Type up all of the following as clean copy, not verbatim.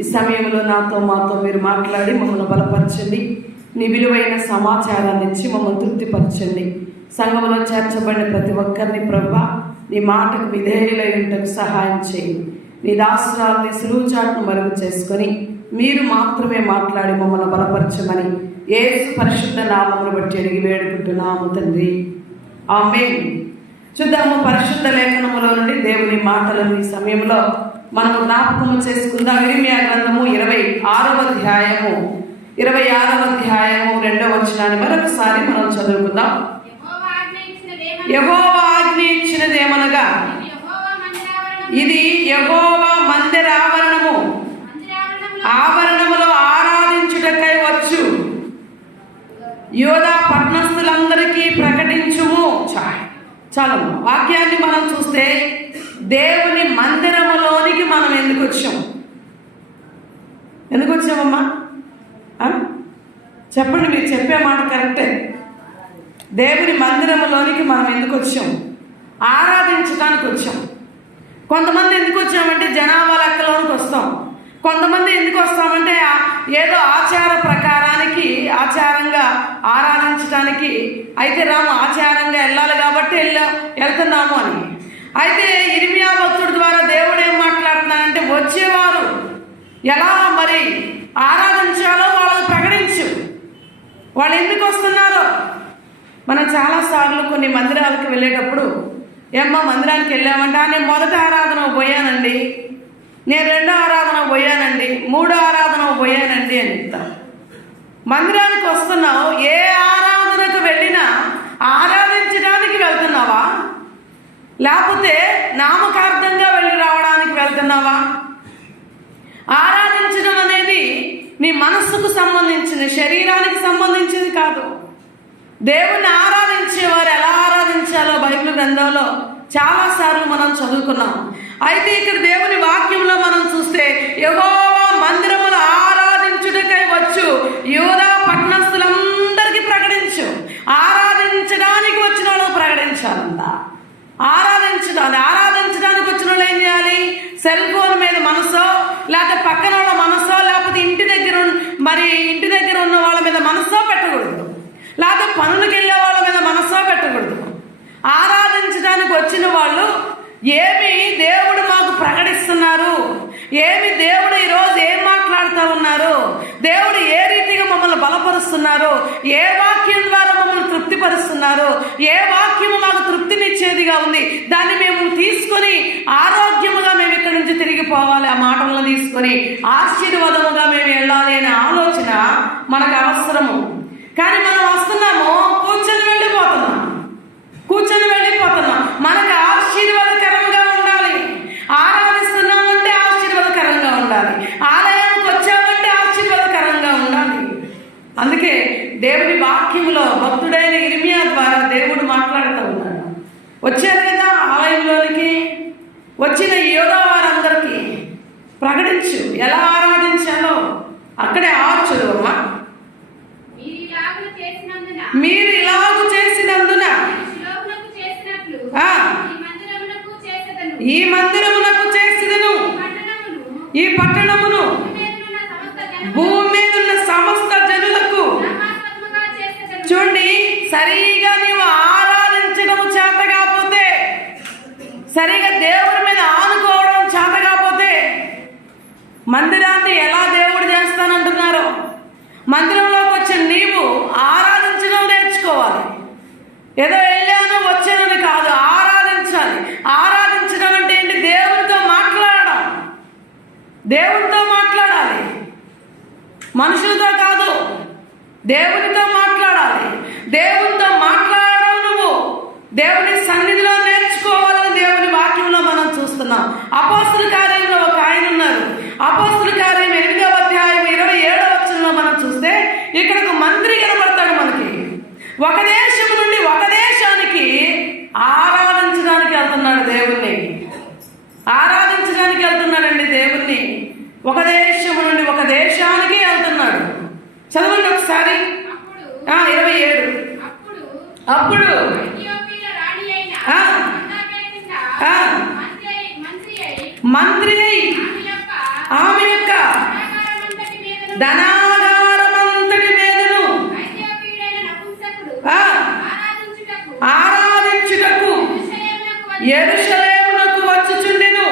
ఈ సమయంలో మాతో మీరు మాట్లాడి మమ్మల్ని బలపరచండి. నీ విలువైన సమాచారాన్ని ఇచ్చి మమ్మల్ని తృప్తిపరచండి. సంఘంలో చేర్చబడిన ప్రతి ఒక్కరిని ప్రభువా నీ మాటకు విధేయులై ఉంటకు సహాయం చేయండి. నీ దాసురాలని సులువుచాటును మరుగు చేసుకొని మీరు మాత్రమే మాట్లాడి మమ్మల్ని బలపరచమని యేసు పరిశుద్ధ నామమును బట్టి అడిగి వేడుకుంటున్నాము తండ్రి, ఆమేన్. చూద్దాము పరిశుద్ధ లేఖనములో నుండి దేవుని మాటలను ఈ సమయంలో మనము జ్ఞాపకము చేసుకుందాం. ఇర్మియా గ్రంథము 26వ అధ్యాయము 2వ వచనాన్ని మరొకసారి మనం చదువుకుందాం. యెహోవా ఆజ్ఞ ఇచ్చినదేమనగా, ఇది యెహోవా మందిరావరణము, ఆవరణములో ఆరాధించుటకై వచ్చు యూదా పట్టణస్థులందరికీ ప్రకటించుము. చాలు వాక్యాన్ని మనం చూస్తే దేవుని మందిరములోనికి మనం ఎందుకు వచ్చామమ్మా? చెప్పండి, మీరు చెప్పే మాట కరెక్టే. దేవుని మందిరములోనికి మనం ఎందుకు వచ్చాం? ఆరాధించడానికి వచ్చాం. కొంతమంది ఎందుకు వచ్చామంటే జనాభా లెక్కలోనికి వస్తాం. కొంతమంది ఎందుకు వస్తామంటే ఏదో ఆచార ప్రకారానికి, ఆచారంగా ఆరాధించడానికి, అయితే రాము ఆచారంగా వెళ్ళాలి కాబట్టి వెళ్తున్నాము అని. అయితే ఇర్మియా భక్తుడి ద్వారా దేవుడు ఏం మాట్లాడుతున్నాడంటే, వచ్చేవారు ఎలా మరి ఆరాధించాలో వాళ్ళకు ప్రకటించు. వాళ్ళు ఎందుకు వస్తున్నారో. మనం చాలాసార్లు కొన్ని మందిరాలకు వెళ్ళేటప్పుడు, ఏమ్మా మందిరానికి వెళ్ళామంటే నేను మొదటి ఆరాధన పోయానండి, నేను రెండో ఆరాధన పోయానండి, మూడో ఆరాధన పోయానండి అని చెప్తాను. మందిరానికి వస్తున్నావు, ఏ ఆరాధనకు వెళ్ళినా ఆరాధించడానికి వెళ్తున్నావా, లేకపోతే నామకార్థంగా వెళ్ళి రావడానికి వెళ్తున్నావా? ఆరాధించడం అనేది నీ మనస్సుకు సంబంధించింది, శరీరానికి సంబంధించింది కాదు. దేవుణ్ణి ఆరాధించేవారు ఎలా ఆరాధించాలో బైబిల్ గ్రంథంలో చాలాసార్లు మనం చదువుకున్నాం. అయితే ఇక్కడ దేవుని వాక్యంలో మనం చూస్తే యెహోవా మందిరములో ఆరాధించుటకై వచ్చు యూదా పట్టణస్థులందరికీ ప్రకటించు. ఆరాధించడానికి వచ్చిన వాళ్ళు ప్రకటించాలంట. ఆరాధించడానికి వచ్చిన వాళ్ళు ఏం చేయాలి? సెల్ ఫోన్ మీద మనసో, లేకపోతే పక్కన వాళ్ళ మనసో, లేకపోతే ఇంటి దగ్గర ఉన్న వాళ్ళ మీద మనసో పెట్టకూడదు, లేకపోతే పనులకు వెళ్ళే వాళ్ళ మీద మనసో పెట్టకూడదు. ఆరాధించడానికి వచ్చిన వాళ్ళు ఏమి దేవుడు మాకు ప్రకటిస్తున్నారు, ఏమి దేవుడు ఈరోజు ఏం మాట్లాడుతూ ఉన్నారు, దేవుడు ఏ రీతిగా మమ్మల్ని బలపరుస్తున్నారు, ఏ వాక్యం ద్వారా మమ్మల్ని తృప్తిపరుస్తున్నారు, ఏ వాక్యము మాకు తృప్తినిచ్చేదిగా ఉంది, దాన్ని మేము తీసుకొని ఆరోగ్యముగా మేము ఇక్కడి నుంచి తిరిగిపోవాలి, ఆ మాటలను తీసుకొని ఆశీర్వాదముగా మేము వెళ్ళాలి అనే ఆలోచన మనకు అవసరము. కానీ మనం వస్తున్నాము, కూర్చొని వెళ్ళిపోతున్నాం. మనకు ఆశీర్వాదకరంగా ఉండాలి. ఆరాధిస్తున్నామంటే ఆశీర్వాదకరంగా ఉండాలి. ఆలయానికి వచ్చామంటే ఆశీర్వాదకరంగా ఉండాలి. అందుకే దేవుని వాక్యంలో భక్తుడైన ఇర్మియా ద్వారా దేవుడు మాట్లాడుతూ ఉన్నాడు. వచ్చారు కదా ఆలయంలోనికి, వచ్చిన యూదా వారందరికీ ప్రకటించు ఎలా ఆరాధించాలో. అక్కడే చదువమ్మా. మీరు ఇలాగు చేసినందున ఈ మందిరమునకు చేసిదను, ఈ పట్టణమును భూమి మీద ఉన్న సమస్త జనులకు. చూడండి, సరిగా నీవు ఆరాధించడం చేత కాకపోతే, సరిగా దేవుడి మీద ఆనుకోవడం చేత కాకపోతే మందిరాన్ని ఎలా దేవుడు చేస్తానంటున్నారో, మందిరంలోకి వచ్చిన నీవు ఆరాధించడం నేర్చుకోవాలి. ఏదో వెళ్ళాను వచ్చానని కాదు, ఆరాధించాలి. ఆరాధించడం అంటే ఏంటి? దేవునితో మాట్లాడాలి. మనుషులతో కాదు, దేవునితో మాట్లాడాలి. దేవునితో మాట్లాడడం నువ్వు దేవుని సన్నిధిలో నేర్చుకోవాలని దేవుని వాక్యంలో మనం చూస్తున్నాం. అపోస్తలుల కార్యంలో ఒక ఆయన ఉన్నారు. అపోస్తలుల కార్యం 8వ అధ్యాయం 27వ వచనంలో మనం చూస్తే ఇక్కడ ఒక మంత్రి కనబడతాడు మనకి. ఒక దేశం నుండి ఒక దేశానికి ఆరాధించడానికి వెళ్తున్నాడు దేవుణ్ణి. ఆరాధించడానికి వెళ్తున్నాడండి దేవుణ్ణి. ఒక దేశం నుండి ఒక దేశానికి వెళ్తున్నాడు. చదవండి ఒకసారి. 27. అప్పుడు మంత్రి ఆమె ధనాగారమంతటి మీదను ఆరాధించుటకు యెరూషలేమునకు వచ్చుచుండెను.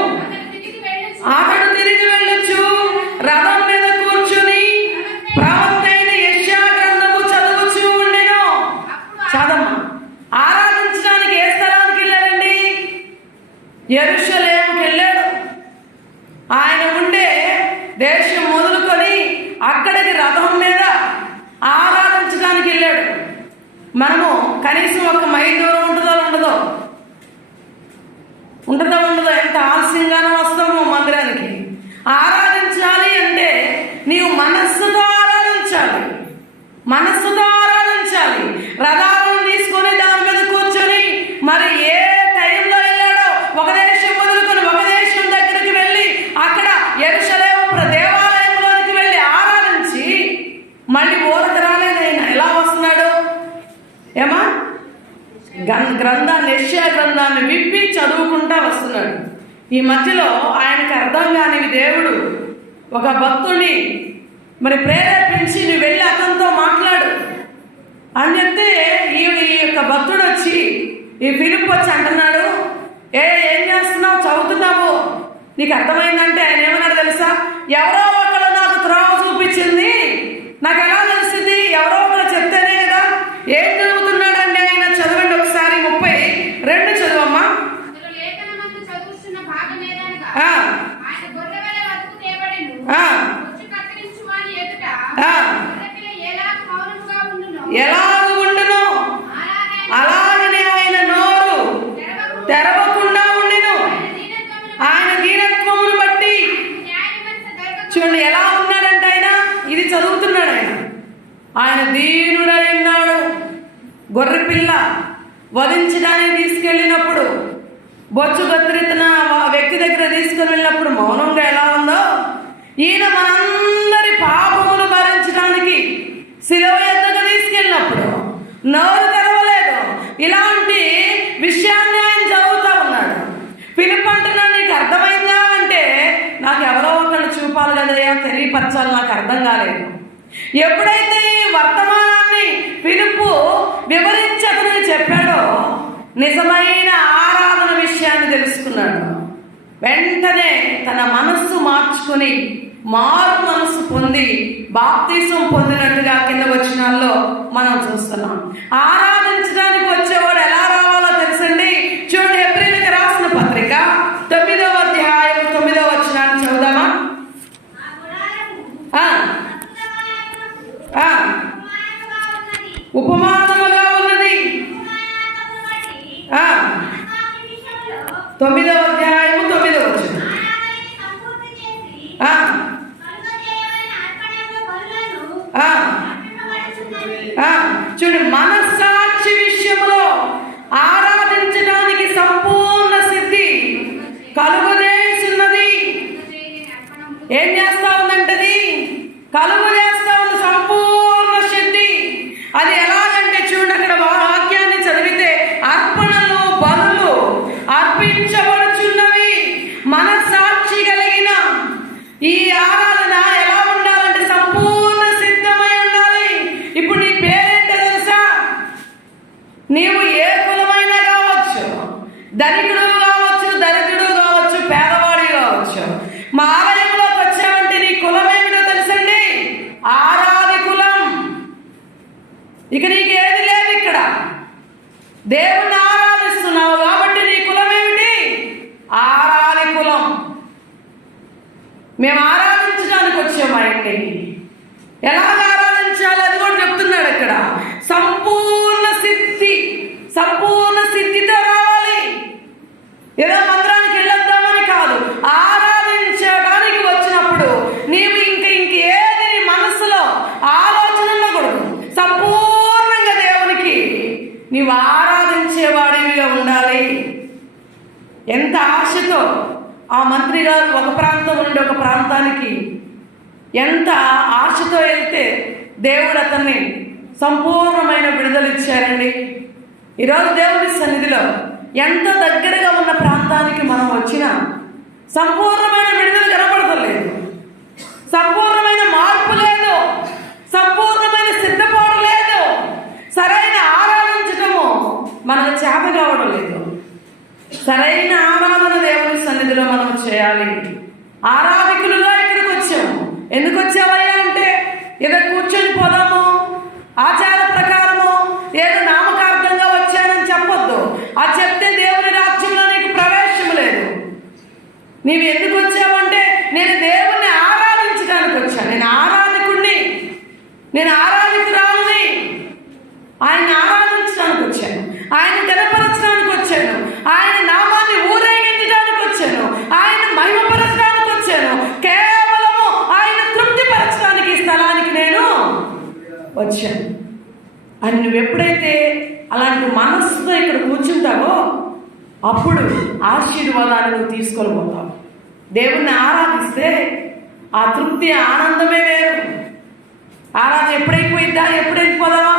అతడు తిరిగి వెళ్ళుచు రథం మీద కూర్చుని ప్రవక్త అయిన యెషయా గ్రంథము చదువుచూ ఉండెను. చదమ్మ. ఆరాధించడానికి ఏ స్థలానికి వెళ్ళారండి? యెరూషలేముకి వెళ్ళాడు. ఆయన ఉండే దేశం మొదలుకొని అక్కడికి రథం మీద ఆరాధించడానికి వెళ్ళాడు. మనము కనీసం ఒక మైల్ దూరం ఉంటుందో ఎంత ఆలస్యంగానో వస్తామో మందిరానికి. ఆరాధించాలి అంటే నీవు మనస్సుతో ఆరాధించాలి. రథాలను తీసుకొని దాని మీద కూర్చొని మరి ఏ టైంలో వెళ్ళాడో ఒక దేశం మొదలుకొని ఒక దేశం దగ్గరికి వెళ్ళి అక్కడ యెరూషలేము దేవాలయంలోనికి వెళ్ళి ఆరాధించి మళ్ళీ ఊరకు రాలేదు. ఆయన ఎలా వస్తున్నాడు? ఏమా గ్రంథాన్ని యెషయా గ్రంథాన్ని విప్పి చదువుకుంటా వస్తున్నాడు. ఈ మధ్యలో ఆయనకు అర్థం కాని దేవుడు ఒక భక్తుడిని మరి ప్రేరేపించి నువ్వు వెళ్ళి అతనితో మాట్లాడు అని చెప్తే ఈ యొక్క భక్తుడు వచ్చి ఈ ఫిలిప్ వచ్చి అంటున్నాడు, ఏం చేస్తున్నావు? చదువుతున్నావు? నీకు అర్థమైందంటే ఆయన ఏమన్నాడు తెలుసా? ఎవరో ఒకరు నాకు త్రోవ చూపించింది, నాకు ఎలా తెలిసింది? ఎవరో ఒకరు చెప్తేనే కదా. ఏం చదువుతున్నాడండి ఆయన? చదవండి ఒకసారి 32 చదువమ్మా. ఎలాగ ఉండును అలాగనే ఆయన నోరు తెరవకుండా ఉండెను. ఆయన దీనత్వమును బట్టి చూడండి ఎలా ఉన్నాడంటే ఆయన ఇది చదువుతున్నాడు. ఆయన దీనుడై ఉన్నాడు. గొర్రె పిల్ల వధించడానికి తీసుకెళ్ళినప్పుడు బొచ్చు కత్తిరితన వ్యక్తి దగ్గర తీసుకుని వెళ్ళినప్పుడు మౌనంగా ఎలా ఉందో, ఈయన మనందరి పాపములు భరించడానికి శిలువ ఎద్దుకు తీసుకెళ్ళినప్పుడు నోరు తెరవలేదు. ఇలాంటి విషయాన్ని ఆయన చదువుతూ ఉన్నాడు. ఫిలిప్ అంటున్నాడు, నీకు అర్థమైందా అంటే నాకు ఎవరో ఒకళ్ళు చూపాలి కదయ్యా, తెలియపరచాలి, నాకు అర్థం కాలేదు. ఎప్పుడైతే ఈ వర్తమానాన్ని ఫిలిప్పు వివరించి అతనికి చెప్పాడో నిజమైన ఆరాధన విషయాన్ని తెలుసుకున్నాడు. వెంటనే తన మనస్సు మార్చుకుని మారు మనస్సు పొంది బాప్తీసం పొందినట్టుగా కింద వచనాల్లో మనం చూస్తున్నాం. ఆరాధించడానికి వచ్చేవాడు ఎలా రావాలో తెలుసండి. చూడండి, హెబ్రీయులకు రాసిన పత్రిక 9వ అధ్యాయం 9వ వచనాన్ని చదువుదామా? ఉపమానముగా ఉన్నది. 9వ అధ్యాయము 9వ వచనం. చూడు, మనస్సాక్షి విషయంలో ఆరాధించడానికి సంపూర్ణ సిద్ధి కలుగజేస్తున్నది. ఏం చేస్తా ఉందంటది? కలుగజేస్తా ఉంది సంపూర్ణ సిద్ధి. అది ఎలాగంటే చూడండి, అక్కడ వాక్యాన్ని చదివితే అర్పణలు బలులు అర్పించబడుచున్నవి. మనస్సాక్షి కలిగిన ఈ ఆరాధన ఎలా ఉండాలంటే సంపూర్ణ సిద్ధమై ఉండాలి. ఇప్పుడు నీ పేరేంటో తెలుసా? నీవు ఏ కులమైనా కావచ్చు, ధనికుడు కావచ్చు, దరిద్రుడు కావచ్చు, పేదవాడి కావచ్చు. మా ఆలయంలోకి వచ్చావంటే నీ కులం ఏమిటో తెలుసండి? ఆరాధి కులం. ఇక నీకేది లేదు. ఇక్కడ దేవుణ్ణి ఆరాధిస్తున్నావు కాబట్టి నీ కులం ఏమిటి? ఆరాధి కులం. మేము ఆరాధించడానికి వచ్చాము ఆయన్ని. ఎలాగ ఆరాధించాలి అది కూడా చెప్తున్నాడు ఇక్కడ. సంపూర్ణ సిద్ధితో రావాలి. ఏదో మందిరానికి వెళ్ళొద్దామని కాదు. ఆరాధించడానికి వచ్చినప్పుడు నీవు ఇంకేది నీ మనసులో ఆలోచన ఉండకూడదు. సంపూర్ణంగా దేవునికి నీవు ఆరాధించేవాడివిగా ఉండాలి. ఎంత ఆశతో ఆ మంత్రి గారు ఒక ప్రాంతం నుండి ఒక ప్రాంతానికి ఎంత ఆశతో వెళ్తే దేవుడు అతన్ని సంపూర్ణమైన విడుదల ఇచ్చారండి. ఈరోజు దేవుడి సన్నిధిలో ఎంత దగ్గరగా ఉన్న ప్రాంతానికి మనం వచ్చినా సంపూర్ణమైన విడుదల కనపడతలేదు, సంపూర్ణమైన మార్పు లేదు. సరైన ఆరాధన దేవుని సన్నిధిలో మనం చేయాలి. ఆరాధికులుగా ఇక్కడికి వచ్చాము. ఎందుకు వచ్చావయ్యా అంటే ఏదో కూర్చొని పోదాము, ఆచార ప్రకారము ఏదో నామకార్థంగా వచ్చానని చెప్పొద్దు. అది చెప్తే దేవుని రాజ్యంలో నీకు ప్రవేశం లేదు. నీవు ఎందుకు వచ్చావంటే నేను దేవుణ్ణి ఆరాధించడానికి వచ్చాను. నేను ఆరాధకుడిని, నేను ఆరాధికురాలని. ఆయన ఆరాధించడానికి వచ్చాను, ఆయన గణపరచడానికి వచ్చాను, ఆయన నామాన్ని ఊరేగించడానికి వచ్చాను, ఆయన మహిమపరచడానికి వచ్చాను. కేవలము ఆయన తృప్తిపరచడానికి ఈ స్థలానికి నేను వచ్చాను అని నువ్వు ఎప్పుడైతే అలాంటి మనస్సుతో ఇక్కడ కూర్చుంటావో అప్పుడు ఆశీర్వాదాన్ని నువ్వు తీసుకొని పోతావు. దేవుణ్ణి ఆరాధిస్తే ఆ తృప్తి ఆనందమే వేరు. ఆరాధన ఎప్పుడైపోయిద్దా, ఎప్పుడైపోదామా,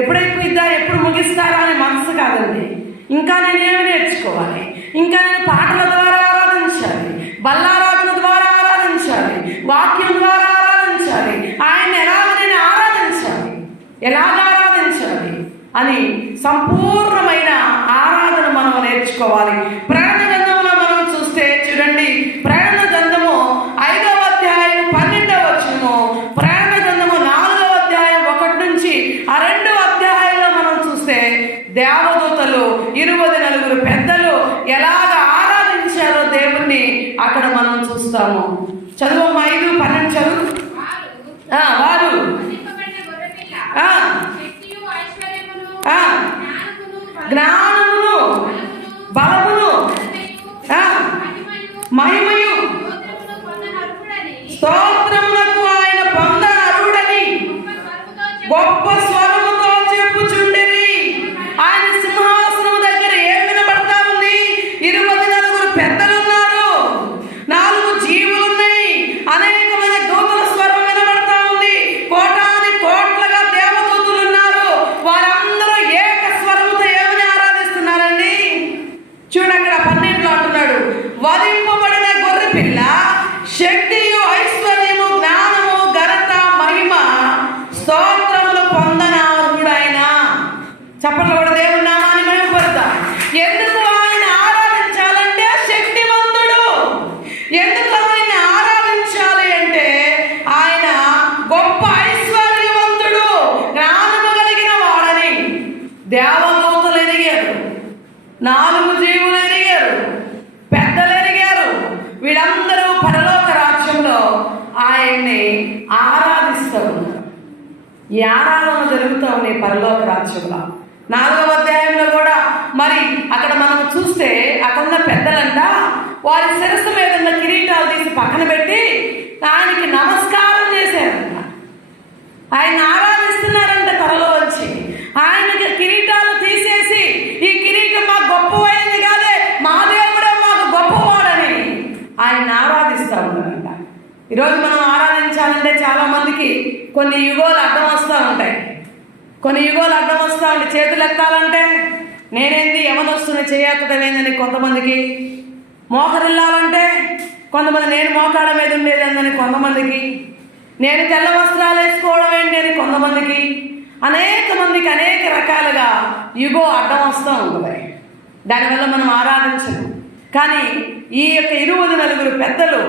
ఎప్పుడైపోయిద్దా, ఎప్పుడు ముగిస్తారా అని మనసు కాదండి. ఇంకా నేను ఏమి నేర్చుకోవాలి, ఇంకా నేను పాటల ద్వారా ఆరాధించాలి, బల్లారాధన ద్వారా ఆరాధించాలి, వాక్యం ద్వారా ఆరాధించాలి, ఆయన ఎలాగ నేను ఆరాధించాలి, ఎలాగ ఆరాధించాలి అని సంపూర్ణమైన ఆరాధన మనం నేర్చుకోవాలి. ప్రకటన గ్రంథంలో మనం చూస్తే చూడండి, ప్రకటన గ్రంథము 5వ అధ్యాయం 12వ వచనము, ప్రకటన గ్రంథము 4వ అధ్యాయం 1 నుంచి ఆ 2వ అధ్యాయంలో మనం చూస్తే దేవదూతలు 24 పెద్దలు ఎలాగ ఆరాధించారో దేవుణ్ణి అక్కడ మనం చూస్తాము. చదువు 5:12 చదువు. వారు జ్ఞానమును బలమును మహిమయు స్తోత్రములకు ఆయన పొందనరుడని గొప్ప స్వరముతో చెప్పుచుండిరి. ఆయన సింహాసనం దగ్గర ఏం వినబడతా ఉంది? 24 పెద్దలు ఉన్నారు, 4 జీవులున్నాయి, అనేకమైన దూతల స్వరం వినబడతా ఉంది, కోటాని కోట్లుగా దేవదూతలు ఉన్నారు. వారందరూ ఏక స్వరముతో ఏమని ఆరాధిస్తున్నారండి? చూడక్కడ 12లో అంటున్నాడు, వధింపబడిన గొర్రె పిల్ల శక్తియు ఐశ్వర్యము జ్ఞానము ఘనత మహిమ స్తోత్రములు పొందనరుడైన. చప్పట్లు కూడా దేవుని నామాన్ని మహిమపడతాం. ఎందుకు ఆయన ఆరాధించాలంటే శక్తివంతుడు. ఎందుకు ఆయన ఆరాధించాలి అంటే ఆయన గొప్ప ఐశ్వర్యవంతుడు, జ్ఞానము కలిగిన వాడని దేవదూతలు ఎరిగారు, 4 జీవులు ఎరిగారు, పెద్దలు ఎరిగారు. వీళ్ళందరూ పరలోక రాజ్యంలో ఆయన్ని ఆరాధిస్తూ ఉన్నారు. ఈ ఆరాధన జరుగుతూ ఉంది పరలోక రాజ్యంలో. 4వ అధ్యాయంలో కూడా మరి అక్కడ మనం చూస్తే అక్కడ పెద్దలంట వారి శిరస్సు మీద ఉన్న కిరీటాలు తీసి పక్కన పెట్టి ఆయనకి నమస్కారం చేశారంట. ఆయన ఆరాధిస్తున్నారంట. తలలో వచ్చి ఆయనకి కిరీటాలు తీసేసి, ఈ కిరీటం మాకు గొప్పవైంది కాదే, మా దేవుడే మాకు గొప్పవాడని ఆయన ఆరాధిస్తూ ఉన్నారంట. ఈరోజు మనం ఆరాధించాలంటే చాలా మందికి కొన్ని యుగాలు అడ్డం వస్తూ ఉంటాయి, కొన్ని యుగాలు అడ్డం వస్తూ ఉంటాయి. చేతులు ఎత్తాలంటే నేనేంది ఎవరొస్తున్న చేయతడమేందని కొంతమందికి, మోకరిల్లాలంటే కొంతమంది నేను మోకాళ్ళ మీద ఉండేదని కొంతమందికి, నేను తెల్ల వస్త్రాలు వేసుకోవడం ఏంటి అని కొంతమందికి, అనేక మందికి అనేక రకాలుగా యుగో అడ్డం వస్తూ ఉంటుంది. దానివల్ల మనం ఆరాధించము. కానీ ఈ యొక్క 24 పెద్దలు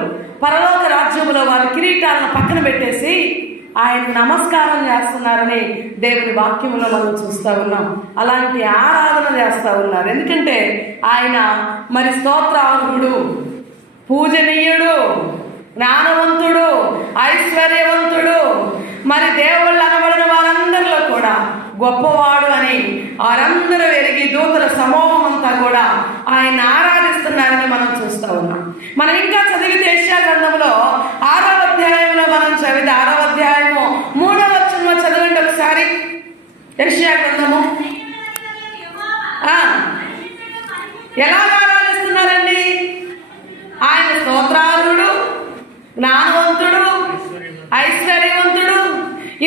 పరలోక రాజ్యంలో వారి కిరీటాలను పక్కన పెట్టేసి ఆయన నమస్కారం చేస్తున్నారని దేవుని వాక్యంలో మనం చూస్తూ ఉన్నాం. అలాంటి ఆరాధన చేస్తూ ఉన్నారు. ఎందుకంటే ఆయన మరి స్తోత్రార్హుడు, పూజనీయుడు, జ్ఞానవంతుడు, ఐశ్వర్యవంతుడు, మరి దేవుళ్ళు అనబడిన వారందరిలో కూడా గొప్పవాడు అని వారందరూ ఎరిగి దూతల సమూహం అంతా కూడా ఆయన ఆరాధిస్తున్నారని మనం చూస్తూ ఉన్నాం. మనం ఇంకా చదివితే యెషయా గ్రంథంలో 6వ అధ్యాయంలో మనం చదివితే 6వ అధ్యాయము 3వ వచనంలో చదవండి ఒకసారి. యెషయా గ్రంథము ఎలా ఆరాధిస్తున్నారండి? ఆయన స్తోత్రార్హుడు, జ్ఞానవంతుడు, ఐశ్వర్యవంతుడు,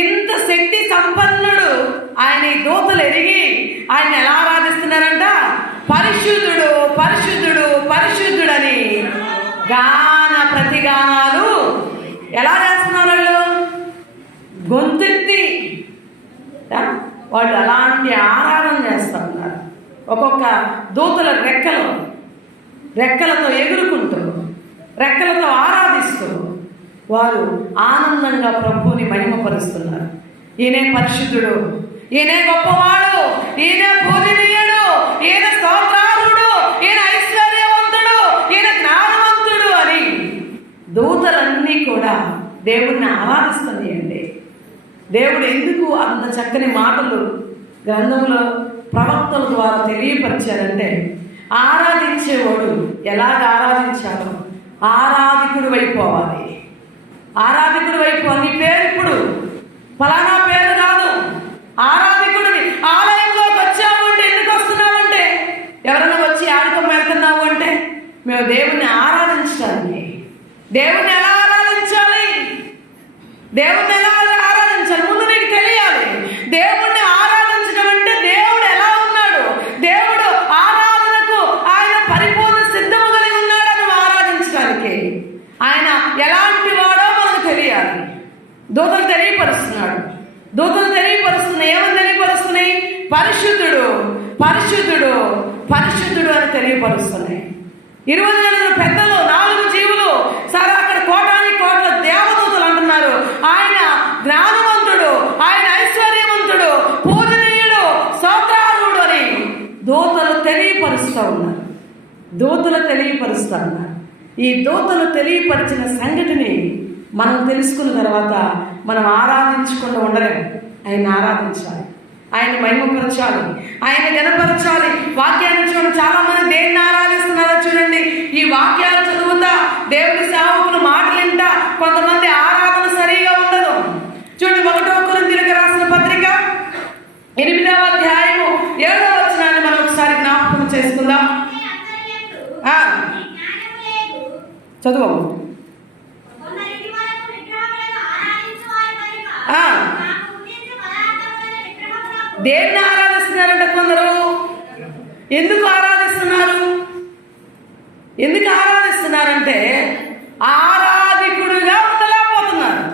ఇంత శక్తి సంపన్నుడు. ఆయన ఈ దూతలు ఎరిగి ఆయన ఎలా ఆరాధిస్తున్నారంట? పరిశుద్ధుడు పరిశుద్ధుడు పరిశుద్ధుడని గాన ప్రతిగానాలు ఎలా చేస్తున్నారు? వాళ్ళు గొంతెత్తి వాళ్ళు అలాంటి ఆరాధన చేస్తూ ఉన్నారు. ఒక్కొక్క దూతల రెక్కలతో ఎగురుకుంటూ, రెక్కలతో ఆరాధిస్తూ వారు ఆనందంగా ప్రభువుని మహిమపరుస్తున్నారు. ఈయనే పరిశుద్ధుడు, ఈయనే గొప్పవాడు, ఈయన పూజనీయుడు, ఈయన స్తోత్రార్హుడు, ఈయన ఐశ్వర్యవంతుడు, ఈయన జ్ఞానవంతుడు అని దూతలన్నీ కూడా దేవుణ్ణి ఆరాధిస్తున్నాయండి. దేవుడు ఎందుకు అంత చక్కని మాటలు గ్రంథంలో ప్రవక్తల ద్వారా తెలియపరిచారంటే, ఆరాధించేవాడు ఎలాగ ఆరాధించాలో ఆరాధికుడు అయిపోవాలి. ఆరాధికుడు అయిపోవాలి. నీ పేరు ఇప్పుడు ఫలానా పేరు కాదు, ఆరాధికుడివి. ఆలయంలోకి వచ్చావు అంటే ఎందుకు వస్తున్నావంటే, ఎవరైనా వచ్చి ఆడుకం వెళ్తున్నావు అంటే మేము దేవుణ్ణి ఆరాధించడానికి. దేవుణ్ణి ఎలా ఆరాధించాలి? దేవుణ్ణి ఎలా ఆరాధించాలి ముందు నీకు తెలియాలి. దేవుణ్ణి ఆరాధించడం అంటే దేవుడు ఎలా ఉన్నాడు, దేవుడు ఆరాధనకు ఆయన పరిపూర్ణ సిద్ధము కలిగి ఉన్నాడని ఆరాధించడానికి. ఆయన ఎలాంటి వాడో మనకు తెలియాలి. దూతలు తెలియపరుస్తున్నాడు. దూతలు తెలియపరుస్తున్నాయి. ఏమని తెలియపరుస్తున్నాయి? పరిశుద్ధుడు, పరిశుద్ధుడు, పరిశుద్ధుడు అని తెలియపరుస్తున్నాయి. 20 పెద్దలు, 4 జీవులు, సరే అక్కడ కోటానికి కోట్ల దేవదూతలు అంటున్నారు. ఆయన జ్ఞానవంతుడు, ఆయన ఐశ్వర్యవంతుడు, పూజనీయుడు, స్తోత్రార్హుడు అని దూతలు తెలియపరుస్తూ ఉన్నారు. దూతలు తెలియపరుస్తూ ఉన్నారు. ఈ దూతలు తెలియపరిచిన సంగతిని మనం తెలుసుకున్న తర్వాత మనం ఆరాధించకుండా ఉండలేము. ఆయన ఆరాధించాలి, ఆయన మహిమపరచాలి, ఆయన గణపరచాలి. వాక్యాన్ని చూడండి, చాలా మంది దేన్ని ఆరాధిస్తున్నారో చూడండి. ఈ వాక్యాలు చదువుతా, దేవుని సేవకులు మాటలు వింటా కొంతమంది ఆరాధన సరిగా ఉండదు. చూడండి, 1 కొరింథీయులకు రాసిన పత్రిక 8వ అధ్యాయము 7వ వచనాన్ని మనం ఒకసారి జ్ఞాపకం చేసుకుందాం. చదువు. దేన్ని ఆరాధిస్తున్నారంట కొందరు? ఎందుకు ఆరాధిస్తున్నారు? ఎందుకు ఆరాధిస్తున్నారంటే ఆరాధికుడుగా ఉండలేకపోతున్నారు.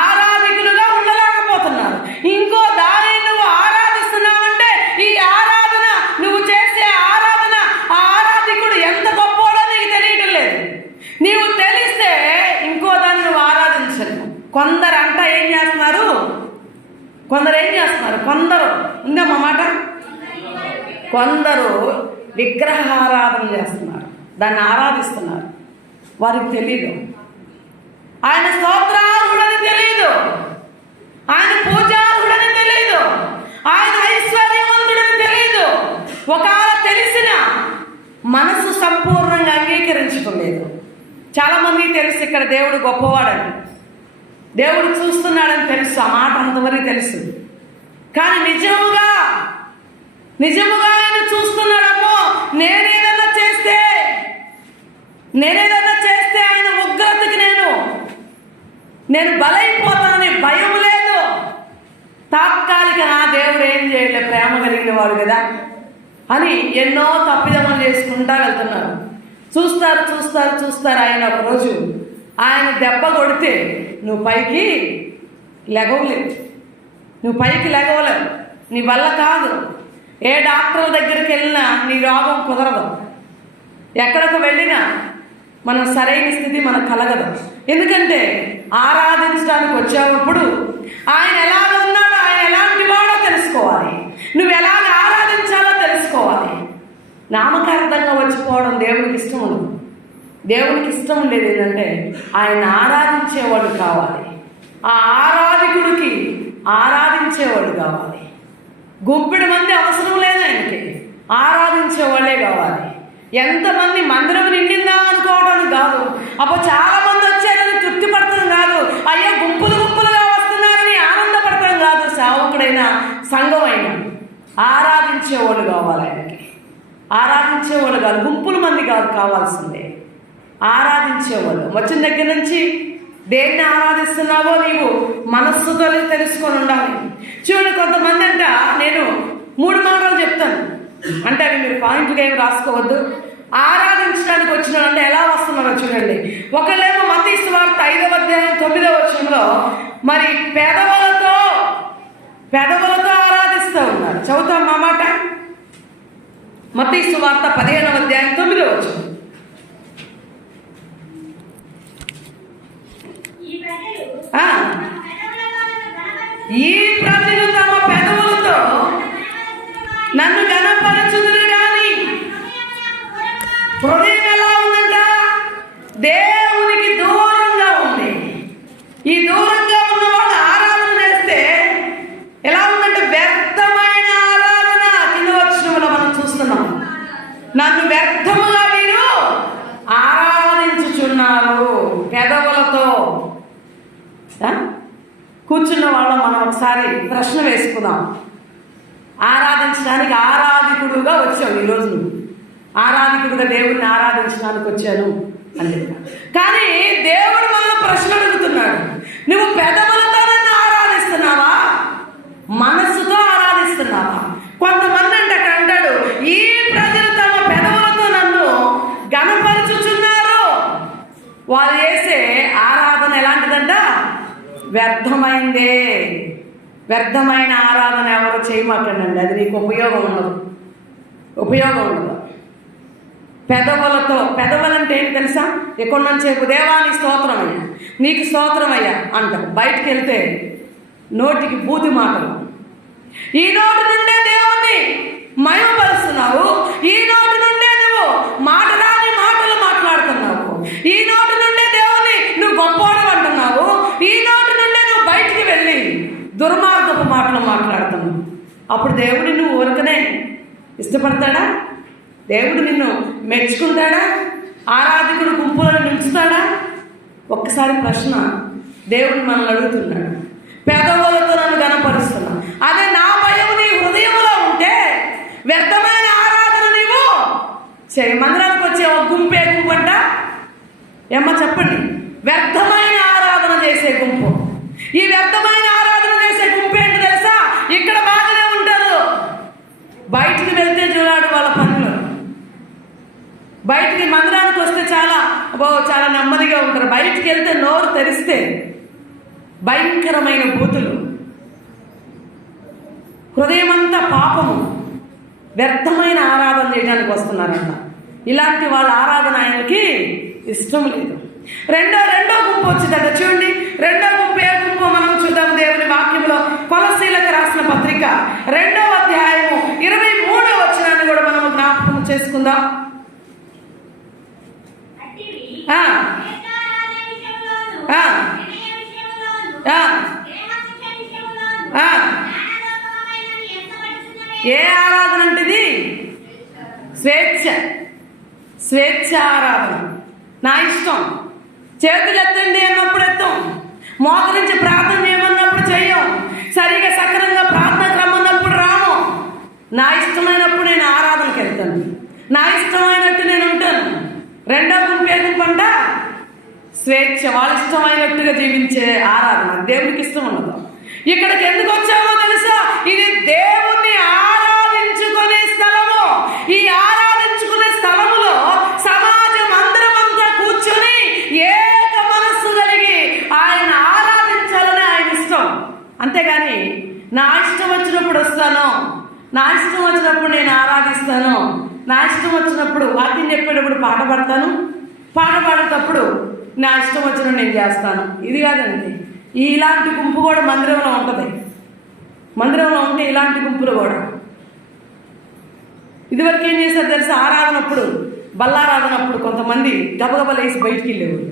ఆరాధికులుగా ఉండలేకపోతున్నారు. ఇంకో దాని నువ్వు ఆరాధిస్తున్నావంటే ఈ ఆరాధన, నువ్వు చేసే ఆరాధన, ఆ ఆరాధికుడు ఎంత గొప్పవాడో నీకు తెలియటం లేదు. నీవు తెలిస్తే ఇంకో దాన్ని నువ్వు ఆరాధించను. కొందరు అంట ఏం చేస్తున్నారు? కొందరు ఉందమ్మా మాట, కొందరు విగ్రహారాధన చేస్తున్నారు, దాన్ని ఆరాధిస్తున్నారు. వారికి తెలియదు ఆయన స్తోత్రార్హుడని తెలియదు, ఆయన పూజార్హుడని తెలియదు, ఆయన ఐశ్వర్యవంతుడని తెలియదు. ఒకవేళ తెలిసిన మనసు సంపూర్ణంగా అంగీకరించడం లేదు. చాలామంది తెలుసు ఇక్కడ దేవుడు గొప్పవాడని, దేవుడు చూస్తున్నాడని తెలుసు, ఆ మాట అంతవరకు తెలుసు. కానీ నిజముగా ఆయన చూస్తున్నాడమ్మో, నేనేదన్నా చేస్తే ఆయన ఉగ్రతకి నేను బలైపోతానని భయం లేదు. తాత్కాలిక నా దేవుడు ఏం చేయలే, ప్రేమ కలిగిన వాడు కదా అని ఎన్నో తప్పిదములు చేసుకుంటా వెళ్తున్నారు. చూస్తారు. ఆయన ఒకరోజు ఆయన దెబ్బ కొడితే నువ్వు పైకి లెగవలేవు, నీ వల్ల కాదు. ఏ డాక్టర్ దగ్గరికి వెళ్ళినా నీ రోగం కుదరదు. ఎక్కడికి వెళ్ళినా మన సరైన స్థితి మనకు కలగదు. ఎందుకంటే ఆరాధించడానికి వచ్చేటప్పుడు ఆయన ఎలాగ ఉన్నాడో, ఆయన ఎలాంటి వాడో తెలుసుకోవాలి. నువ్వు ఎలాగ ఆరాధించాలో తెలుసుకోవాలి. నామకార్థంగా వచ్చిపోవడం దేవునికి ఇష్టం ఉండదు. దేవునికి ఇష్టం ఉండేది ఏంటంటే ఆయన ఆరాధించేవాడు కావాలి. ఆ ఆరాధికుడికి ఆరాధించేవాడు కావాలి. గుంపెడు మంది అవసరం లేదు, ఆయనకి ఆరాధించేవాళ్ళే కావాలి. ఎంతమంది మందిరం నిండిందా అనుకోవడానికి కాదు, అప్పుడు చాలా మంది వచ్చారని తృప్తి పడతాం కాదు, అయ్యో గుంపులుగా వస్తున్నారని ఆనందపడతాం కాదు. సేవకుడైనా సంఘం అయినా ఆరాధించేవాడు కావాలి. ఆయనకి ఆరాధించేవాడు కాదు, గుంపుల మంది కాదు కావాల్సిందే, ఆరాధించేవాళ్ళు. వచ్చిన దగ్గర నుంచి దేన్ని ఆరాధిస్తున్నావో నీవు మనస్సుతో తెలుసుకొని ఉండాలి. చూడండి, కొంతమంది అంట, నేను 3 మాటలు చెప్తాను అంటే అవి మీరు పాయింట్గా ఏమి రాసుకోవద్దు. ఆరాధించడానికి వచ్చిన అంటే ఎలా వస్తున్నారో చూడండి. ఒకళ్ళేమో మత్తయి సువార్త 5వ అధ్యాయం 9వ వచనంలో మరి పెదవులతో ఆరాధిస్తూ ఉన్నారు. చదువుతాం మా మాట. మత్తయి సువార్త 15వ అధ్యాయం 9వ వచనం. ఈ ప్రజలు తమ పెదవులతో నన్ను ఘనపరచుదురు గాని హృదయం ఎలా ఉందంట? దేవునికి దూరంగా ఉంది. ఈ దూరంగా ఉన్నవాడు ఆరాధన చేస్తే ఎలా ఉందంటే వ్యర్థమైన ఆరాధన. కింద వచనంలో మనం చూస్తున్నాం, నన్ను వ్యర్థముగా వీరు ఆరాధించుచున్నారు పెదవులతో. కూర్చున్న వాళ్ళం మనం ఒకసారి ప్రశ్న వేసుకుందాం. ఆరాధించడానికి ఆరాధికుడుగా వచ్చావు ఈరోజు, నువ్వు ఆరాధికుడుగా దేవుడిని ఆరాధించడానికి వచ్చాను అని చెప్పాను. కానీ దేవుడు మనల్ని ప్రశ్న అడుగుతున్నాడు, నువ్వు పెదవులతో నన్ను ఆరాధిస్తున్నావా, మనస్సుతో ఆరాధిస్తున్నావా? కొంతమంది అంటే అక్కడ అంటాడు, ఈ ప్రజలు తమ పెదవులతో నన్ను ఘనపరచుచున్నారు. వాళ్ళు చేసే ఆరాధన ఎలాంటిదంట? వ్యర్థమైందే. వ్యర్థమైన ఆరాధన ఎవరు చేయమాకండి, అది నీకు ఉపయోగం ఉండదు. పెదవులంటే ఏంటి తెలుసా? ఎక్కడి నుంచి దేవానికి స్తోత్రమయ్యా, నీకు స్తోత్రమయ్యా అంటారు. బయటికి వెళ్తే నోటికి బూతి మాటలు. ఈ నోటి నుండే దేవుణ్ణి మహిమపరుస్తున్నావు, ఈ నోటి నుండే నువ్వు మాటరాని మాటలు మాట్లాడుతున్నావు, ఈ నోటి నుండే దేవుణ్ణి నువ్వు గొప్పవాడు అంటున్నావు, ఈ నోటి నుండే నువ్వు బయటికి వెళ్ళి దుర్మార్గపు మాటలు మాట్లాడుతున్నావు. అప్పుడు దేవుడు నువ్వు ఊరకనే ఇష్టపడతాడా? దేవుడు నిన్ను మెచ్చుకుంటాడా? ఆరాధకుడు గుంపులను నిలుచుతాడా? ఒక్కసారి ప్రశ్న దేవుడు మనల్ని అడుగుతున్నాడు. పెదవులతో నన్ను ఘనపరుస్తున్నా, అదే నా భయం నీ హృదయంలో ఉంటే వ్యర్థమైన ఆరాధన నీవు చేయ. మందిరానికి వచ్చే ఒక గుంపే గుంపు అంట. ఏమ్మా చెప్పండి, వ్యర్థమైన ఆరాధన చేసే గుంపు. ఈ వ్యర్థమైన ఆరాధన చేసే గుంపు ఏంటి తెలుసా? ఇక్కడ బాగానే ఉంటారు, బయటికి వెళ్తే చూడాడు వాళ్ళ పనులు. బయటికి మందిరానికి వస్తే చాలా నెమ్మదిగా ఉంటారు, బయటికి వెళ్తే నోరు తెరిస్తే భయంకరమైన బూతులు, హృదయం అంతా పాపము, వ్యర్థమైన ఆరాధన చేయడానికి వస్తున్నారంట. ఇలాంటి వాళ్ళ ఆరాధన ఆయనకి ఇష్టం లేదు. రెండో గుంపు వచ్చిందట. చూడండి, రెండో గుంపు ఏ గుంపు మనం చూద్దాం. దేవుని వాక్యంలో కొలస్సీలకు రాసిన పత్రిక 2వ అధ్యాయము 23వ వచనాన్ని కూడా మనం జ్ఞాపకం చేసుకుందాం. ఏ ఆరాధన అంటే ఇది? స్వేచ్ఛ ఆరాధన. నా ఇష్టం, చేతులు ఎత్తండి అన్నప్పుడు ఎత్తాం, మోకరించి ప్రార్థన చేయమన్నప్పుడు చెయ్యం, సరిగా సక్రంగా ప్రార్థనకు రమ్మన్నప్పుడు రాము. నా ఇష్టమైనప్పుడు నేను ఆరాధనకి వెళ్తాను, నా ఇష్టమైనట్టు నేను ఉంటాను. రెండో గుంపు ఏ గుంపు అంట? స్వేచ్ఛ, వాళ్ళ ఇష్టమైనట్టుగా జీవించే ఆరాధన. దేవునికి ఇష్టం ఉండదు. ఇక్కడికి ఎందుకు వచ్చామో తెలుసా? ఇది దేవుణ్ణి ఆరాధించుకునే స్థలము. ఈ ఆరాధించుకునే స్థలములో సమాజం అందరం అంతా కూర్చొని ఏక మనస్సు కలిగి ఆయన ఆరాధించాలని ఆయన ఇష్టం. అంతేగాని నా ఇష్టం వచ్చినప్పుడు వస్తాను, నా ఇష్టం వచ్చినప్పుడు నేను ఆరాధిస్తాను, నా ఇష్టం వచ్చినప్పుడు వాక్యం చెప్పేటప్పుడు పాట పాడేటప్పుడు నా ఇష్టం వచ్చినప్పుడు నేను చేస్తాను, ఇది కాదండి. ఇలాంటి గుంపు కూడా మందిరంలో ఉంటుంది. మందిరంలో ఉంటే ఇలాంటి గుంపులు కూడా ఇదివరకు ఏం చేశారు తెలుసా? ఆరాధనప్పుడు, బల్లారాధనప్పుడు కొంతమంది గబగబలేసి బయటికి వెళ్ళేవారు.